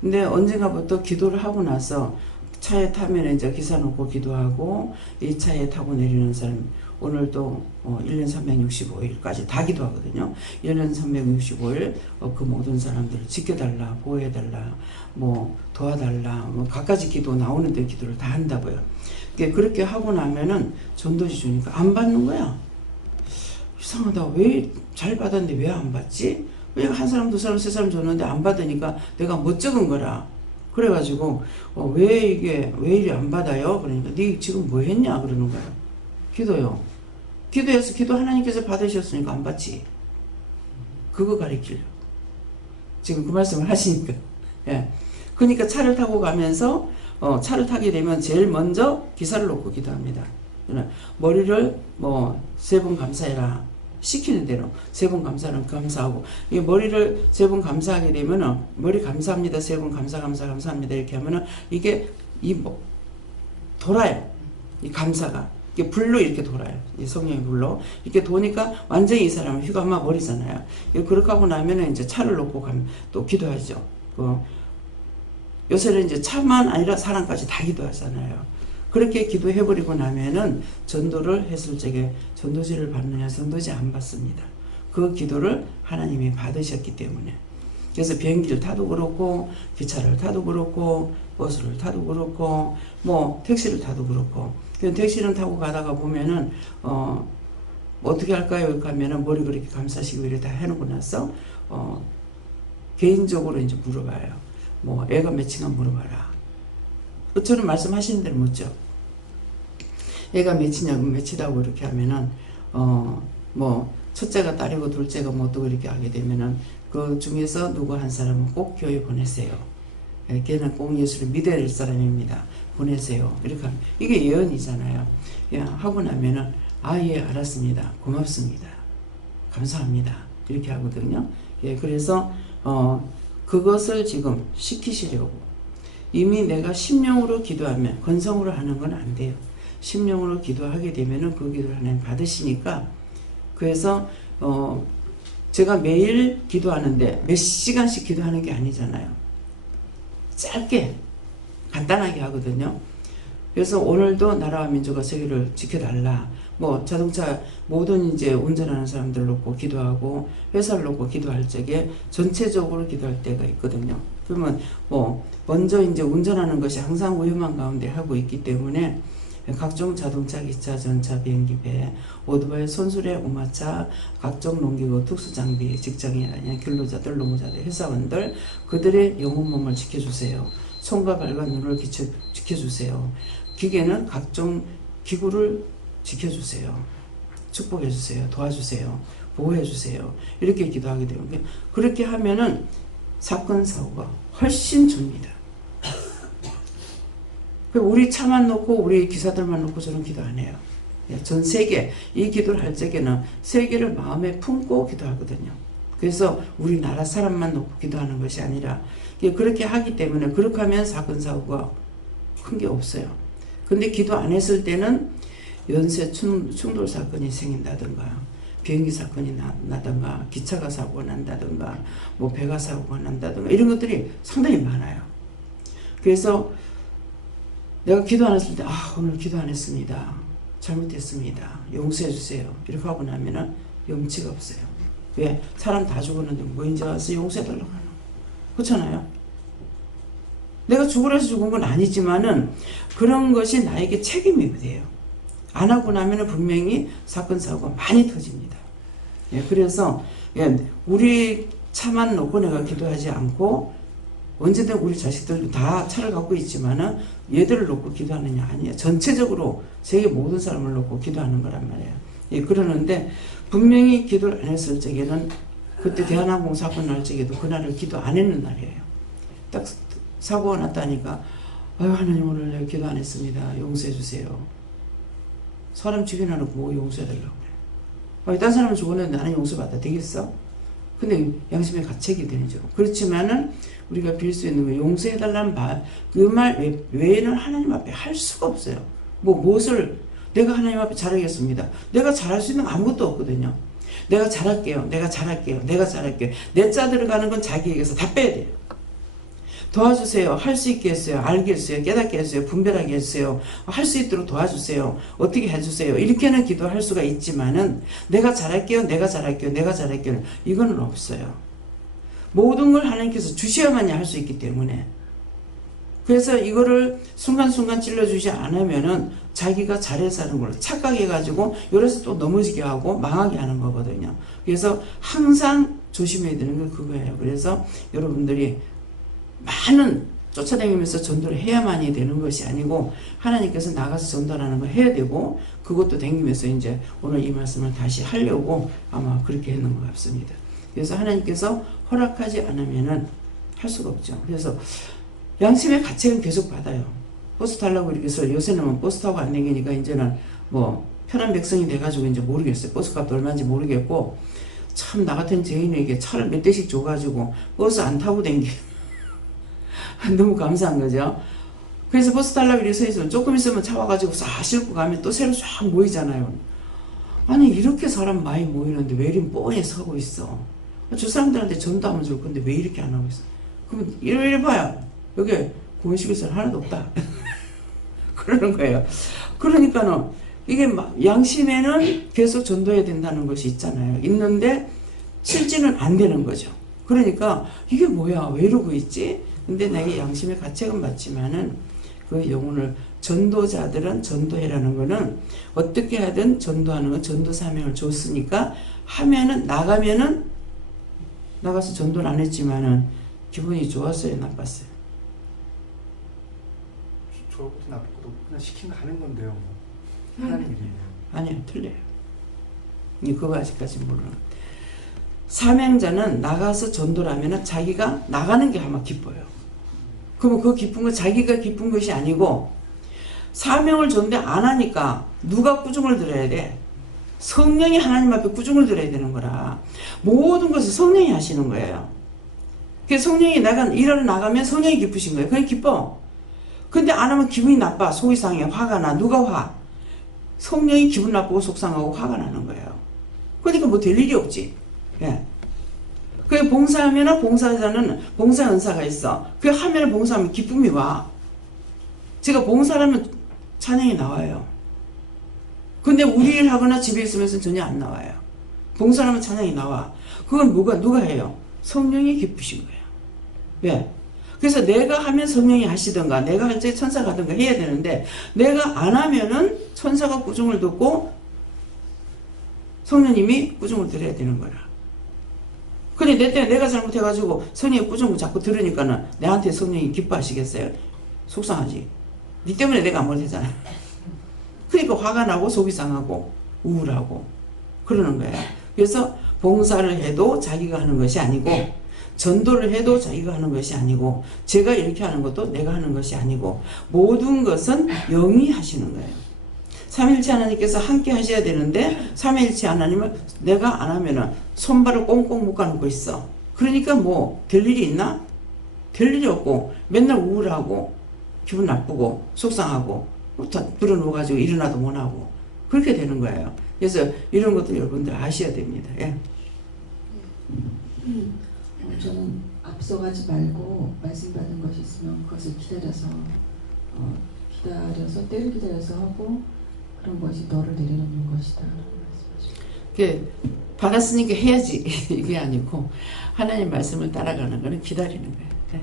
근데 언젠가부터 기도를 하고 나서 차에 타면 이제 기사 놓고 기도하고 이 차에 타고 내리는 사람 오늘도 1년 365일까지 다 기도하거든요. 1년 365일 그 모든 사람들을 지켜달라, 보호해달라, 뭐 도와달라, 뭐 갖가지 기도 나오는데 기도를 다 한다고요. 그렇게 하고 나면은 전도지 주니까 안 받는 거야. 이상하다. 왜 잘 받았는데 왜 안 받지? 왜 한 사람, 두 사람, 세 사람 줬는데 안 받으니까 내가 못 적은 거라. 그래가지고 왜 이리 안 받아요? 그러니까 네 지금 뭐 했냐? 그러는 거야. 기도요. 기도해서 기도 하나님께서 받으셨으니까 안 받지. 그거 가리키려고. 지금 그 말씀을 하시니까. 예. 그러니까 차를 타고 가면서 차를 타게 되면 제일 먼저 기사를 놓고 기도합니다. 머리를 세 번 감사해라. 시키는 대로 세 번 감사하고 이 머리를 세 번 감사하게 되면은 머리 감사합니다. 세 번 감사합니다. 이렇게 하면은 이게 돌아요. 이 감사가. 이게 불로 이렇게 돌아요. 이 성령의 불로. 이렇게 도니까 완전히 이 사람은 휘감아 버리잖아요. 그렇게 하고 나면은 이제 차를 놓고 또 기도하죠. 요새는 이제 차만 아니라 사람까지 다 기도하잖아요. 그렇게 기도해버리고 나면은 전도를 했을 적에 전도지를 받느냐, 전도지 안 받습니다. 그 기도를 하나님이 받으셨기 때문에. 그래서 비행기를 타도 그렇고, 기차를 타도 그렇고, 버스를 타도 그렇고, 택시를 타도 그렇고. 택시를 타고 가다가 보면은, 어떻게 할까요? 이렇게 하면은 머리 그렇게 감싸시고 이렇게 다 해놓고 나서, 개인적으로 이제 물어봐요. 애가 몇인가 물어봐라. 저는 말씀하시는 대로 묻죠. 애가 몇이냐고 몇이라고 이렇게 하면은 첫째가 딸이고 둘째가 또 이렇게 하게 되면은 그 중에서 누구 한 사람은 꼭 교회 보내세요. 걔는 꼭 예수를 믿어야 될 사람입니다. 보내세요. 이렇게 하면 이게 예언이잖아요. 하고 나면은 예 알았습니다. 고맙습니다. 감사합니다. 이렇게 하거든요. 그래서 그것을 지금 시키시려고. 이미 내가 심령으로 기도하면 건성으로 하는 건 안 돼요. 심령으로 기도하게 되면은 그 기도를 하나님 받으시니까. 그래서 제가 매일 기도하는데 몇 시간씩 기도하는 게 아니잖아요. 짧게 간단하게 하거든요. 그래서 오늘도 나라와 민족과 세계를 지켜달라. 자동차 모든 이제 운전하는 사람들 놓고 기도하고 회사를 놓고 기도할 적에 전체적으로 기도할 때가 있거든요. 그러면 먼저 이제 운전하는 것이 항상 위험한 가운데 하고 있기 때문에 각종 자동차, 기차, 전차, 비행기, 배, 오토바이, 손수레, 우마차, 각종 농기구, 특수장비, 직장인 아니야 근로자들, 노무자들, 회사원들 그들의 영혼 몸을 지켜주세요. 손과 발과 눈을 지켜주세요. 기계는 각종 기구를 지켜주세요. 축복해주세요. 도와주세요. 보호해주세요. 이렇게 기도하게 되면 그렇게 하면은 사건 사고가 훨씬 줍니다. 우리 차만 놓고 우리 기사들만 놓고 저는 기도 안 해요. 전 세계 이 기도를 할 적에는 세계를 마음에 품고 기도하거든요. 그래서 우리나라 사람만 놓고 기도하는 것이 아니라 그렇게 하기 때문에 그렇게 하면 사건 사고가 큰 게 없어요. 근데 기도 안 했을 때는 연쇄 충돌 사건이 생긴다든가 비행기 사건이 나든가 기차가 사고가 난다든가 배가 사고가 난다든가 이런 것들이 상당히 많아요. 그래서 내가 기도 안 했을 때 오늘 기도 안 했습니다. 잘못했습니다. 용서해 주세요. 이렇게 하고 나면은 염치가 없어요. 왜? 사람 다 죽었는데 이제 와서 용서해 달라고 하나. 그렇잖아요. 내가 죽으라서 죽은 건 아니지만은 그런 것이 나에게 책임이 돼요. 안 하고 나면은 분명히 사건 사고가 많이 터집니다. 그래서 우리 차만 놓고 내가 기도하지 않고 언제든 우리 자식들도 다 차를 갖고 있지만은 얘들을 놓고 기도하느냐 아니에요. 전체적으로 세계 모든 사람을 놓고 기도하는 거란 말이에요. 예, 그러는데 분명히 기도를 안 했을 적에는 그때 대한항공 사고 날 적에도 그날을 기도 안 했는 날이에요. 딱 사고가 났다니까 아유 하나님 오늘 내가 기도 안 했습니다. 용서해 주세요. 사람 죽여놔놓고 뭐 용서해달라고 그래. 딴 사람은 죽었는데 나는 용서받아 되겠어? 근데 양심의 가책이 되죠. 그렇지만은 우리가 빌 수 있는 거 용서해달라는 그 말 외에는 하나님 앞에 할 수가 없어요. 무엇을 내가 하나님 앞에 잘하겠습니다. 내가 잘할 수 있는 거 아무것도 없거든요. 내가 잘할게요. 내가 잘할게요. 내가 잘할게요. 내 짜 들어가는 건 자기에게서 다 빼야 돼요. 도와주세요. 할 수 있게 했어요. 알게 했어요. 깨닫게 했어요. 분별하게 했어요. 할 수 있도록 도와주세요. 어떻게 해주세요. 이렇게는 기도할 수가 있지만은 내가 잘할게요. 내가 잘할게요. 내가 잘할게요. 이거는 없어요. 모든 걸 하나님께서 주셔야만이 할 수 있기 때문에 그래서 이거를 순간순간 찔러주지 않으면은 자기가 잘해서 하는 걸 착각해가지고 요래서 또 넘어지게 하고 망하게 하는 거거든요. 그래서 항상 조심해야 되는 게 그거예요. 그래서 여러분들이 많은 쫓아다니면서 전도를 해야만이 되는 것이 아니고 하나님께서 나가서 전도하는 걸 해야 되고 그것도 다니면서 이제 오늘 이 말씀을 다시 하려고 아마 그렇게 했는 것 같습니다. 그래서 하나님께서 허락하지 않으면은 할 수가 없죠. 그래서 양심의 가책은 계속 받아요. 버스 타려고 이렇게 해서 요새는 버스 타고 안 다니니까 이제는 뭐 편한 백성이 돼가지고 이제 모르겠어요. 버스값도 얼마인지 모르겠고 참 나 같은 죄인에게 차를 몇 대씩 줘가지고 버스 안 타고 다니기 너무 감사한 거죠. 그래서 버스 타려고 이렇게 서 있으면 조금 있으면 차 와가지고 싹 싣고 가면 또 새로 쫙 모이잖아요. 아니 이렇게 사람 많이 모이는데 왜 이리 뻔히 서고 있어. 저 사람들한테 전도하면 좋을 건데 왜 이렇게 안 하고 있어. 그러면 이래 봐요. 여기 구원시키서는 하나도 없다. 그러는 거예요. 그러니까는 이게 양심에는 계속 전도해야 된다는 것이 있잖아요. 있는데 실제는 안 되는 거죠. 그러니까 이게 뭐야 왜 이러고 있지? 근데 내게 양심의 가책은 맞지만은 그 영혼을 전도자들은 전도해라는 거는 어떻게 하든 전도하는 건 전도 사명을 줬으니까 하면은 나가서 전도는 안 했지만은 기분이 좋았어요 나빴어요? 좋고 나쁘고 그냥 시키면 하는 건데요. 뭐. 하나님 일이에요. 아니요 틀려요. 그거 아직까지 모르는. 사명자는 나가서 전도를 하면은 자기가 나가는 게 아마 기뻐요. 그러면 그 기쁜 건 자기가 기쁜 것이 아니고 사명을 전대 안 하니까 누가 꾸중을 들어야 돼? 성령이 하나님 앞에 꾸중을 들어야 되는 거라. 모든 것을 성령이 하시는 거예요. 그래서 성령이 일하러 나가면 성령이 기쁘신 거예요. 그냥 기뻐. 근데 안 하면 기분이 나빠. 속이 상해. 화가 나. 누가 화? 성령이 기분 나쁘고 속상하고 화가 나는 거예요. 그러니까 뭐 될 일이 없지. 예. 그 봉사하면 봉사자는 봉사 은사가 있어. 그 하면 봉사하면 기쁨이 와. 제가 봉사를 하면 찬양이 나와요. 근데 우리 일 하거나 집에 있으면서 전혀 안 나와요. 봉사를 하면 찬양이 나와. 그건 누가 해요? 성령이 기쁘신 거예요. 왜? 그래서 내가 하면 성령이 하시던가 내가 할 때 천사가 하던가 해야 되는데 내가 안 하면은 천사가 꾸중을 듣고 성령님이 꾸중을 들어야 되는 거라. 근데 내 때문에 내가 잘못해가지고 성령이 꾸중을 자꾸 들으니까는 내한테 성령이 기뻐하시겠어요? 속상하지. 네 때문에 내가 안 못했잖아. 그러니까 화가 나고 속이 상하고 우울하고 그러는 거예요. 그래서 봉사를 해도 자기가 하는 것이 아니고 전도를 해도 자기가 하는 것이 아니고 제가 이렇게 하는 것도 내가 하는 것이 아니고 모든 것은 영이 하시는 거예요. 삼위일체 하나님께서 함께 하셔야 되는데 삼위일체 하나님을 내가 안 하면은 손발을 꽁꽁 묶어놓고 있어. 그러니까 뭐 될 일이 있나? 될 일이 없고 맨날 우울하고 기분 나쁘고 속상하고 들어누워가지고 일어나도 못하고 그렇게 되는 거예요. 그래서 이런 것도 여러분들 아셔야 됩니다. 예. 저는 앞서가지 말고 말씀 받은 것이 있으면 그것을 기다려서 때를 기다려서 하고 그런 것이 너를 내려놓는 것이다. 받았으니까 해야지 이게 아니고 하나님 말씀을 따라가는 거는 기다리는 거예요. 네.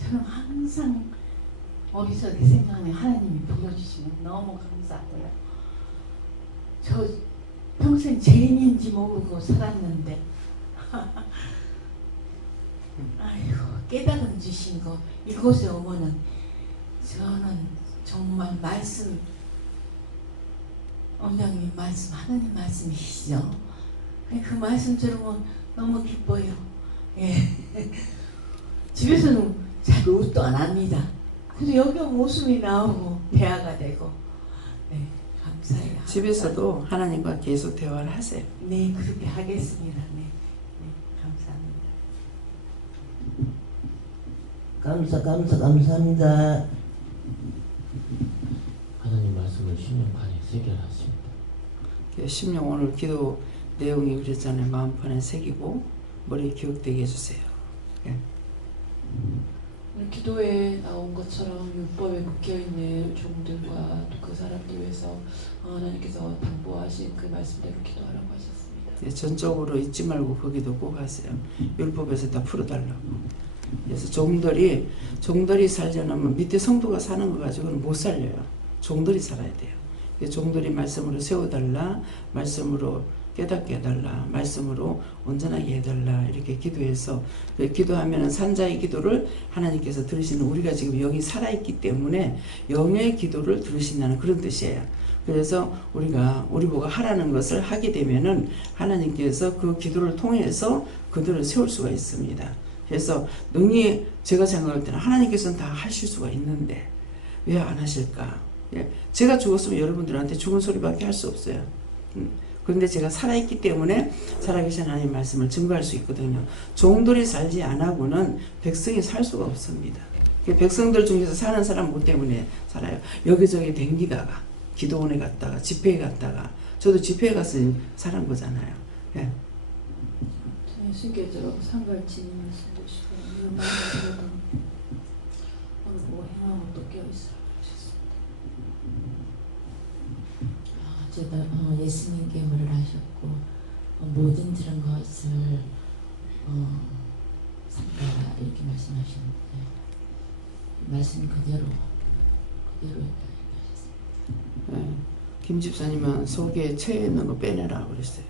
저는 항상 머릿속에 생각나는 하나님이 불러주시면 너무 감사하고요. 저 평생 죄인인지 모르고 살았는데 아이고 깨달음 주신 거 이곳에 오면은 저는 정말 말씀, 원장님 말씀, 하나님 말씀이시죠. 그 말씀 들으면 너무 기뻐요. 예. 집에서는 잘 웃도 안 합니다. 근데 여기 오면 웃음이 나오고 대화가 되고, 네, 감사해요. 집에서도 하나님과 계속 대화를 하세요. 네, 그렇게 하겠습니다. 네, 네, 감사합니다. 감사합니다. 하나님 말씀을 심령판에 새겨놨습니다. 심령 오늘 기도 내용이 그랬잖아요. 마음판에 새기고 머리에 기억되게 해주세요. 예. 오늘 기도에 나온 것처럼 율법에 묶여있는 종들과 또 그 사람들 위해서 하나님께서 당부하신 그 말씀대로 기도하라고 하셨습니다. 예, 전적으로 잊지 말고 거기도 꼭 하세요. 율법에서 다 풀어달라고. 그래서 종들이 살지 않으면 밑에 성도가 사는 거 가지고는 못 살려요. 종들이 살아야 돼요. 종들이 말씀으로 세워달라, 말씀으로 깨닫게 해달라, 말씀으로 온전하게 해달라, 이렇게 기도해서, 기도하면 산자의 기도를 하나님께서 들으시는, 우리가 지금 영이 살아있기 때문에 영의 기도를 들으신다는 그런 뜻이에요. 그래서 우리 보고 하라는 것을 하게 되면은 하나님께서 그 기도를 통해서 그들을 세울 수가 있습니다. 그래서 능히 제가 생각할 때는 하나님께서는 다 하실 수가 있는데 왜 안 하실까? 예, 제가 죽었으면 여러분들한테 죽은 소리밖에 할 수 없어요. 그런데 제가 살아있기 때문에 살아계신 하나님 말씀을 증거할 수 있거든요. 종들이 살지 않고는 백성이 살 수가 없습니다. 백성들 중에서 사는 사람 뭐 때문에 살아요? 여기저기 댕기다가 기도원에 갔다가 집회에 갔다가, 저도 집회에 가서 살은 거잖아요. 예. 신께서 상갈치님 말씀 보시고 이런 말씀을 오늘 보고 행하고 또 깨어있으라고 하셨습니다. 어제도 예수님께 물을 하셨고 모든 들은 것을 삼가라 이렇게 말씀하셨는데 말씀 그대로 했다. 예. 김 집사님은 속에 체에 있는 거 빼내라 그랬어요.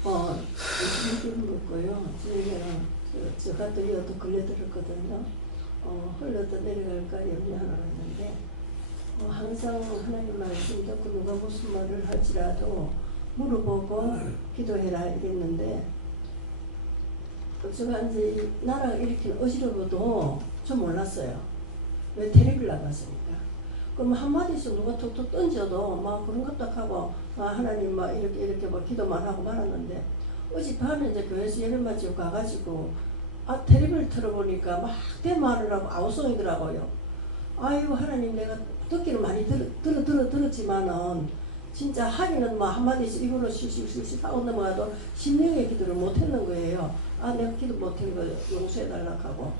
무슨 먹고요. 저희는 제가 들려도 걸려들었거든요. 흘러도 내려갈까 염려하러 갔는데 항상 하나님 말씀 듣고 누가 무슨 말을 할지라도 물어보고 기도해라 이랬는데 제가 이제 나라가 이렇게 어지러워도 좀 몰랐어요. 왜 텔레비를 나갔으니까. 그럼 한마디씩 누가 툭툭 던져도 막 그런 것도 하고 하나님 막 이렇게 뭐 기도만 하고 말았는데 어젯밤에 이제 교회에서 예배만 지고 가가지고 텔레비를 틀어보니까 막 대말을 하고 아우성이더라고요. 아유 하나님 내가 듣기는 많이 들었지만은 진짜 하기는 뭐 한마디씩 입으로 실실 하고 넘어가도 심령의 기도를 못했는 거예요. 내가 기도 못한 거 용서해달라고 하고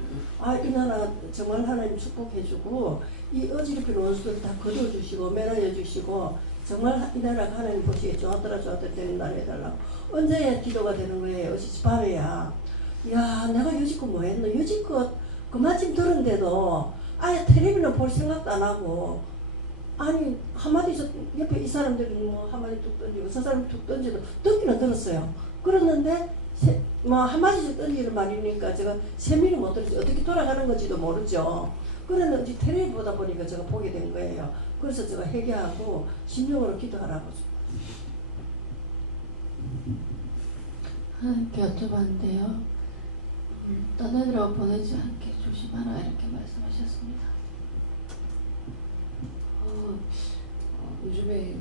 이 나라 정말 하나님 축복해주고 이 어지럽힌 원수들 다 거둬주시고 매너여주시고 정말 이 나라가 하나님 보시기에 좋았더라 되는 나라 해달라고 언제야 기도가 되는 거예요. 어젯밤에야. 야 내가 여지껏 뭐 했노. 여지껏 그만큼 들은데도 아예 텔레비는 볼 생각도 안 하고 아니 한마디서 옆에 이 사람들이 뭐 한마디 툭 던지고 저 사람이 툭 던지도 듣기는 들었어요. 그랬는데 뭐 한마디씩 던지는 말이니까 제가 세밀히 못 들었지. 어떻게 돌아가는 건지도 모르죠. 그랬는데 텔레비 보다 보니까 제가 보게 된 거예요. 그래서 제가 회개하고 심령으로 기도하라고. 하나님께 여쭤봤는데요. 떠나느라고 보내지 않게 조심하라 이렇게 말씀하셨습니다. 요즘에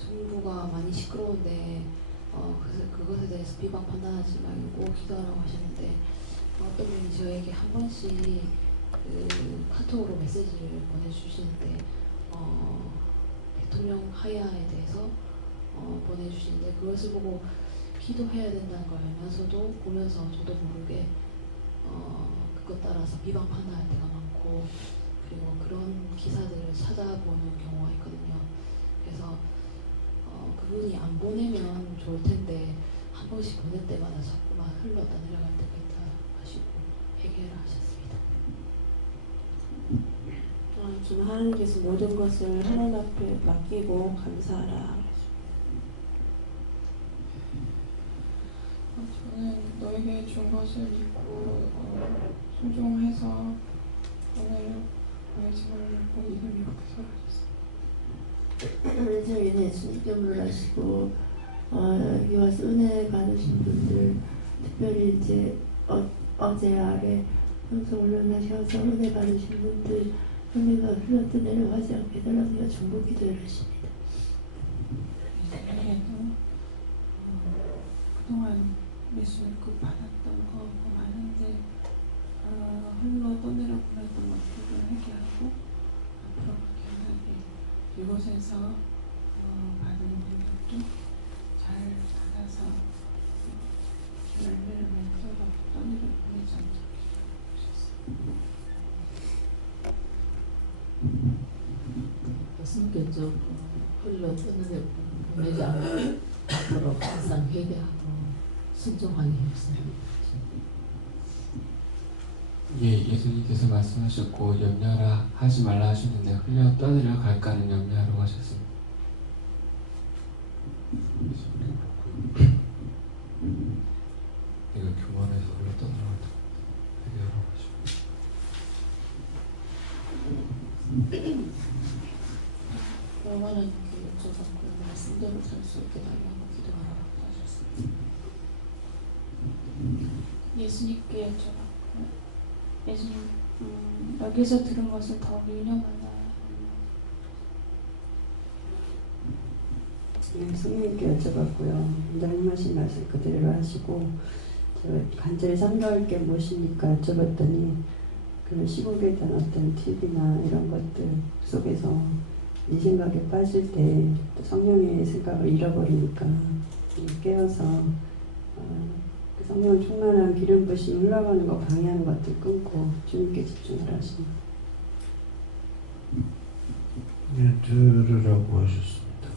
정부가 많이 시끄러운데 그것에 대해서 비방 판단하지 말고 기도하라고 하셨는데 어떤 분이 저에게 한 번씩 카톡으로 메시지를 보내주시는데 대통령 하야에 대해서 보내주시는데 그것을 보고 기도해야 된다는 걸 알면서도 보면서 저도 모르게 그것 따라서 비방 판단할 때가 많고 그리고 그런 기사들을 찾아보는 경우가 있거든요. 그래서 그분이 안 보내면 좋을 텐데 한 번씩 보낼 때마다 자꾸만 흘렀다 내려갈 때가 있다 하시고 회개를 하셨습니다. 좀 하나님께서 모든 것을 하나님 앞에 맡기고 감사하라. 저는 너에게 준 것을 믿고 순종해서 오늘 말씀을 믿음이 이렇게 살아졌어요. 저희는 예수님께 물으시고 여기 와서 은혜 받으신 분들, 특별히 이제 어제 아래 방송을 올려나셔서 은혜 받으신 분들, 은혜가 흘러도 내려가지 않게 달라고 중보 기도를 하십니다. 저에게도 그동안 예수를 그 받았던 거 많은데 흘러 떠내려 보냈던 것들을 회개하고 앞으로 그렇게 하게 이곳에서 받은 분들도 잘 받아서 열매를 맺도록 떠내려 보내지 않도록 기도해 주셨습니다. 예수님께서 흘러 떠내려 보내지 않고 앞으로 항상 회개하고 순종하게 해주세요. 예, 예수님께서 말씀하셨고 염려하라 하지 말라 하셨는데 흘려 떠내려 갈까는 염려하라고 하셨습니다. 이거 교만해서 흘려 떠내려간다 회개하라고 하셨습니다. 영원한 그 여쭤봤고 말씀대로 살 수 있게 달라고 기도하라고 하셨습니다. 예수님께 여쭤봤고 예수님 여기서 들은 것을 더욱 유념하나 성령님께 여쭤봤고요. 원장님 하신 말씀 그대로 하시고 제가 간절히 상담할 게 무엇입니까 여쭤봤더니 그런 시국에 대한 어떤 팁이나 이런 것들 속에서 이 생각에 빠질 때 또 성령의 생각을 잃어버리니까 깨어서 그 성령 충만한 기름 부심이 흘러가는 거 방해하는 것들 끊고 주님께 집중을 하십니다. 들으라고 하셨습니다.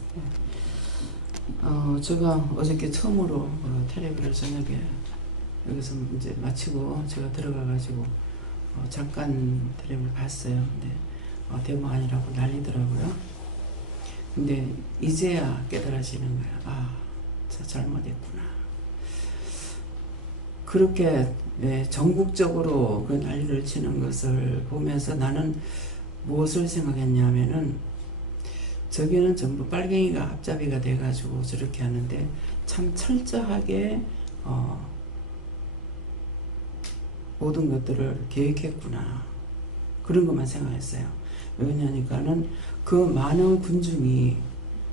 제가 어저께 처음으로 텔레비를 저녁에 여기서 이제 마치고 제가 들어가가지고 잠깐 텔레비를 봤어요. 근데 데모 아니라고 난리더라고요. 근데 이제야 깨달아지는 거야. 아, 저 잘못했구나. 그렇게 전국적으로 그 난리를 치는 것을 보면서 나는 무엇을 생각했냐면은 저기는 전부 빨갱이가 앞잡이가 돼가지고 저렇게 하는데 참 철저하게 모든 것들을 계획했구나. 그런 것만 생각했어요. 왜냐니까는 그 많은 군중이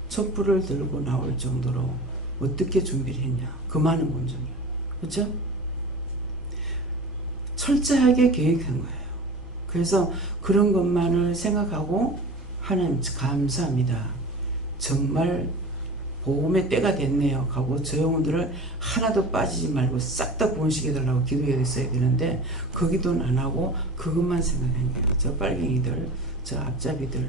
촛불을 들고 나올 정도로 어떻게 준비를 했냐. 그 많은 군중이. 그렇죠? 철저하게 계획한 거예요. 그래서 그런 것만을 생각하고 하나님 감사합니다. 정말 복음의 때가 됐네요. 하고 저 영혼들을 하나도 빠지지 말고 싹 다 구원시켜달라고 기도했어야 되는데 그 기도는 안 하고 그것만 생각한 거예요. 저 빨갱이들, 저 앞잡이들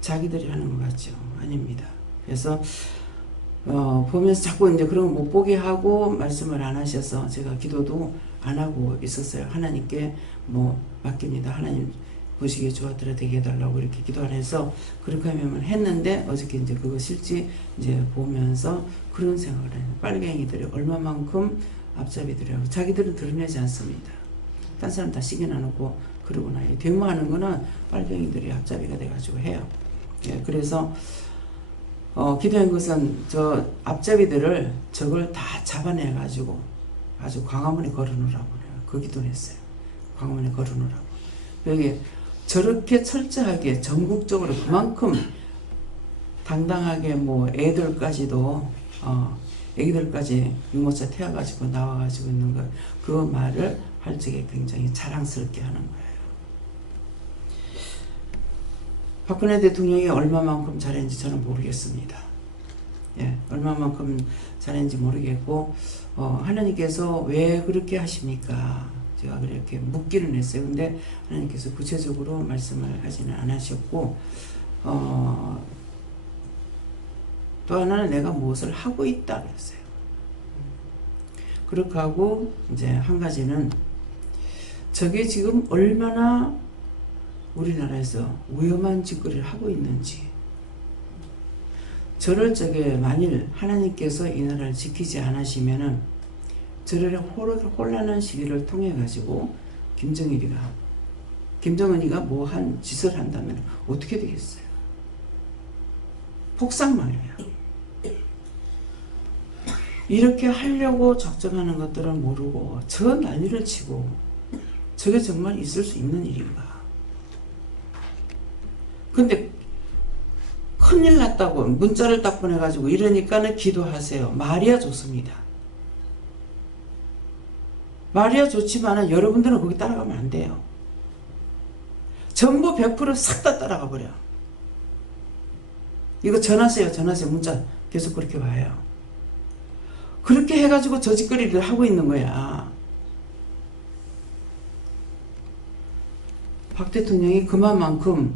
자기들이 하는 것 같죠? 아닙니다. 그래서 보면서 자꾸 이제 그런 거 못 보게 하고 말씀을 안 하셔서 제가 기도도 안 하고 있었어요. 하나님께 맡깁니다. 하나님 보시기에 좋아들어 되게 해달라고 이렇게 기도 안 해서 그렇게 하면 했는데 어저께 이제 그거 실제 이제 보면서 그런 생각을 해요. 빨갱이들이 얼마만큼 앞잡이들이라고 자기들은 드러내지 않습니다. 딴 사람 다 시계 나누고 그러구나. 데모하는 거는 빨갱이들이 앞잡이가 돼가지고 해요. 예, 그래서 기도한 것은 저 앞잡이들을 저걸 다 잡아내가지고 아주 광화문에 걸어놓으라고 그 기도를 했어요. 광화문에 걸어놓으라고. 여기 저렇게 철저하게 전국적으로 그만큼 당당하게 애들까지도 애기들까지 유모차 태워가지고 나와가지고 있는 거 그 말을 할 적에 굉장히 자랑스럽게 하는 거예요. 박근혜 대통령이 얼마만큼 잘했는지 저는 모르겠습니다. 예, 얼마만큼 잘했는지 모르겠고 하나님께서 왜 그렇게 하십니까? 제가 그렇게 묻기는 했어요. 근데 하나님께서 구체적으로 말씀을 하지는 않으셨고 또 하나는 내가 무엇을 하고 있다 그랬어요. 그렇게 하고 이제 한 가지는 저게 지금 얼마나 우리나라에서 위험한 짓거리를 하고 있는지 저럴 적에 만일 하나님께서 이 나라를 지키지 않으시면은 저를 혼란한 시기를 통해 가지고 김정은이가 뭐 한 짓을 한다면 어떻게 되겠어요? 폭삭 말이에요. 이렇게 하려고 작정하는 것들은 모르고 저 난리를 치고 저게 정말 있을 수 있는 일인가? 근데 큰일 났다고 문자를 딱 보내가지고 이러니까는 기도하세요. 말이야 좋습니다. 말이야 좋지만은 여러분들은 거기 따라가면 안 돼요. 전부 100% 싹 다 따라가 버려. 이거 전하세요. 문자 계속 그렇게 와요. 그렇게 해가지고 저 짓거리를 하고 있는 거야. 박 대통령이 그만큼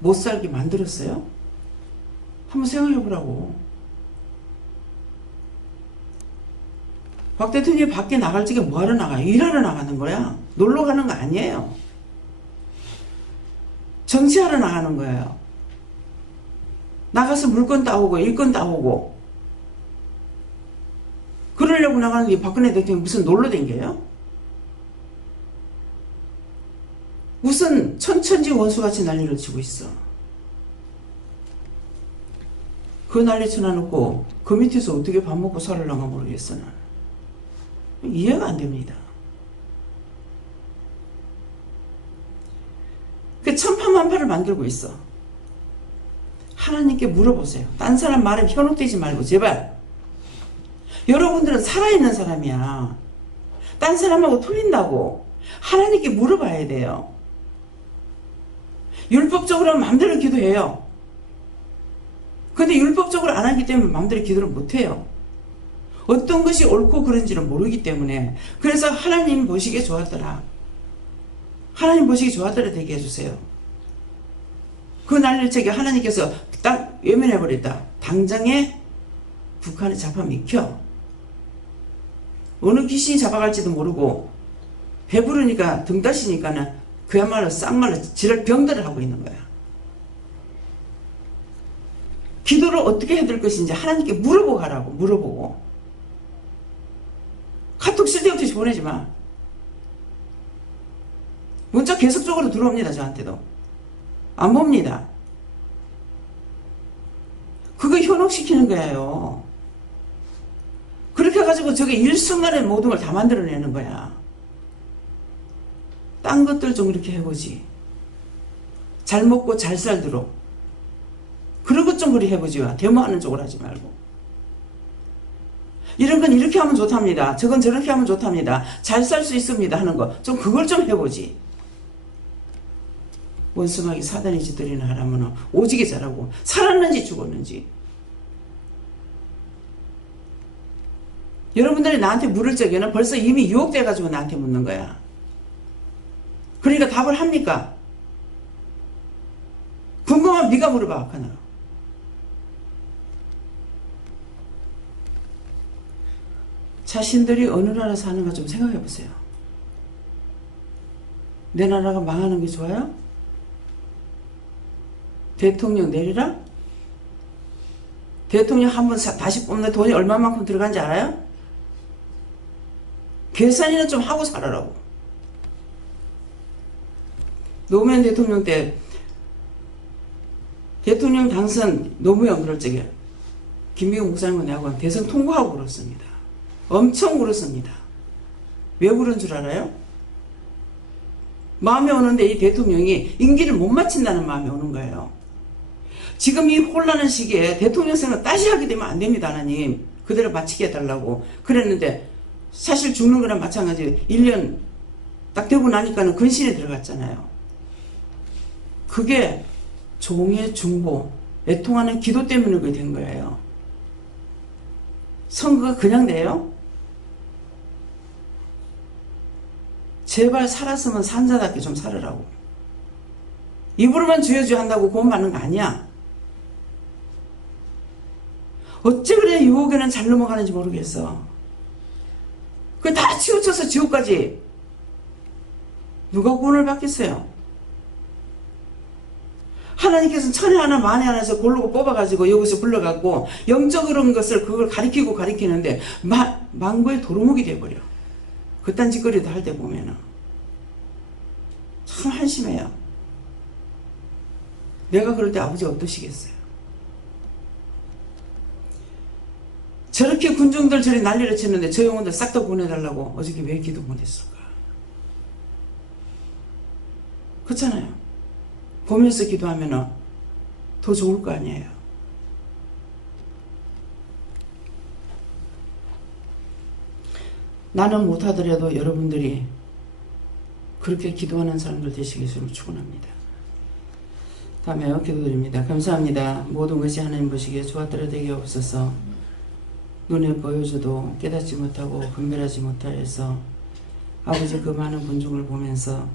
못 살게 만들었어요? 한번 생각해 보라고. 박 대통령이 밖에 나갈 적에 뭐하러 나가요? 일하러 나가는 거야. 놀러 가는 거 아니에요. 정치하러 나가는 거예요. 나가서 물건 따오고 일건 따오고 그러려고 나가는 게 박근혜 대통령이 무슨 놀러 댕겨요? 무슨 천천지 원수같이 난리를 치고 있어. 그 난리 쳐놔놓고 그 밑에서 어떻게 밥 먹고 살을랑가 모르겠어. 나는 이해가 안 됩니다. 그 천파만파를 만들고 있어. 하나님께 물어보세요. 딴 사람 말에 현혹되지 말고 제발. 여러분들은 살아있는 사람이야. 딴 사람하고 틀린다고 하나님께 물어봐야 돼요. 율법적으로 마음대로 기도해요. 근데 율법적으로 안 하기 때문에 마음대로 기도를 못해요. 어떤 것이 옳고 그른지를 모르기 때문에. 그래서 하나님 보시기에 좋았더라. 하나님 보시기 좋았더라 되게 해주세요. 그 난리책에 하나님께서 딱 외면해버렸다. 당장에 북한을 잡아미켜. 어느 귀신이 잡아갈지도 모르고 배부르니까 등 따시니까는 그야말로 쌍말로 지랄 병들을 하고 있는 거야. 기도를 어떻게 해야 될 것인지 하나님께 물어보고 가라고. 물어보고. 카톡 쓸데없이 보내지 마. 문자 계속적으로 들어옵니다. 저한테도. 안 봅니다. 그거 현혹시키는 거예요. 그렇게 해가지고 저게 일순간에 모든 걸 다 만들어내는 거야. 딴 것들 좀 이렇게 해보지. 잘 먹고 잘 살도록. 그런 것 좀 그리 해보지. 데모하는 쪽으로 하지 말고. 이런 건 이렇게 하면 좋답니다. 저건 저렇게 하면 좋답니다. 잘 살 수 있습니다 하는 거. 좀 그걸 좀 해보지. 원수마귀 사단의 짓들이나 하라면 오지게 잘하고 살았는지 죽었는지. 여러분들이 나한테 물을 적에는 벌써 이미 유혹돼가지고 나한테 묻는 거야. 그러니까 답을 합니까? 궁금하면 네가 물어봐. 하나. 자신들이 어느 나라 사는가 좀 생각해 보세요. 내 나라가 망하는 게 좋아요? 대통령 내리라? 대통령 한번 다시 뽑는 돈이 얼마만큼 들어간지 알아요? 계산이나 좀 하고 살아라고. 노무현 대통령 때 대통령 당선 노무현 그럴 적에 김미국 목사님과 내하고 대선 통과하고 그렇습니다. 엄청 울었습니다. 왜 울은 줄 알아요? 마음에 오는데 이 대통령이 임기를 못 마친다는 마음이 오는 거예요. 지금 이 혼란한 시기에 대통령 선거 다시 하게 되면 안 됩니다. 하나님. 그대로 마치게 해달라고 그랬는데 사실 죽는 거랑 마찬가지로 1년 딱 되고 나니까는 근신에 들어갔잖아요. 그게 종의 중보, 애통하는 기도 때문에 그게 된 거예요. 선거가 그냥 돼요? 제발 살았으면 산자답게 좀 살으라고. 입으로만 주여주 한다고 구원 받는 거 아니야. 어째 그래 유혹에는 잘 넘어가는지 모르겠어. 그 다 치우쳐서 지옥까지 누가 구원을 받겠어요? 하나님께서는 천에 하나 만에 하나에서 고르고 뽑아가지고 여기서 불러갖고 영적으로는 것을 그걸 가리키는데 망고의 도루묵이 돼버려. 그딴 짓거리도 할 때 보면은 참 한심해요. 내가 그럴 때 아버지가 어떠시겠어요? 저렇게 군중들 저리 난리를 치는데 저 영혼들 싹 다 보내달라고 어저께 왜 기도 못했을까? 그렇잖아요. 보면서 기도하면 더 좋을 거 아니에요. 나는 못하더라도 여러분들이 그렇게 기도하는 사람들 되시기를 축원합니다. 다음에요. 기도드립니다. 감사합니다. 모든 것이 하나님 보시기에 좋았더라 되게 없어서 눈에 보여줘도 깨닫지 못하고 분별하지 못하여서 아버지 그 많은 군중을 보면서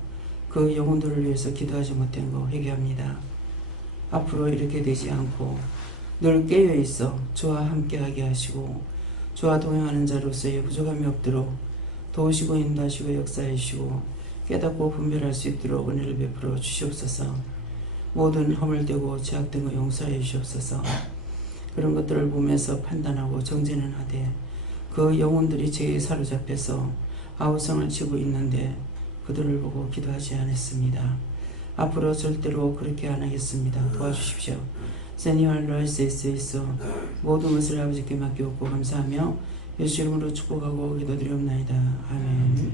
그 영혼들을 위해서 기도하지 못한 거 회개합니다. 앞으로 이렇게 되지 않고 늘 깨어있어 주와 함께하게 하시고 주와 동행하는 자로서의 부족함이 없도록 도우시고 인도하시고 역사해 주시고 깨닫고 분별할 수 있도록 은혜를 베풀어 주시옵소서. 모든 허물되고 죄악된 거 용서해 주시옵소서. 그런 것들을 보면서 판단하고 정죄는 하되 그 영혼들이 죄에 사로잡혀서 아우성을 치고 있는데 그들을 보고 기도하지 않았습니다. 앞으로 절대로 그렇게 안 하겠습니다. 도와주십시오. 세니얼로 수 있어 모든 것을 아버지께 맡기옵고 감사하며 예수 이름으로 축복하고 기도드리옵나이다. 아멘.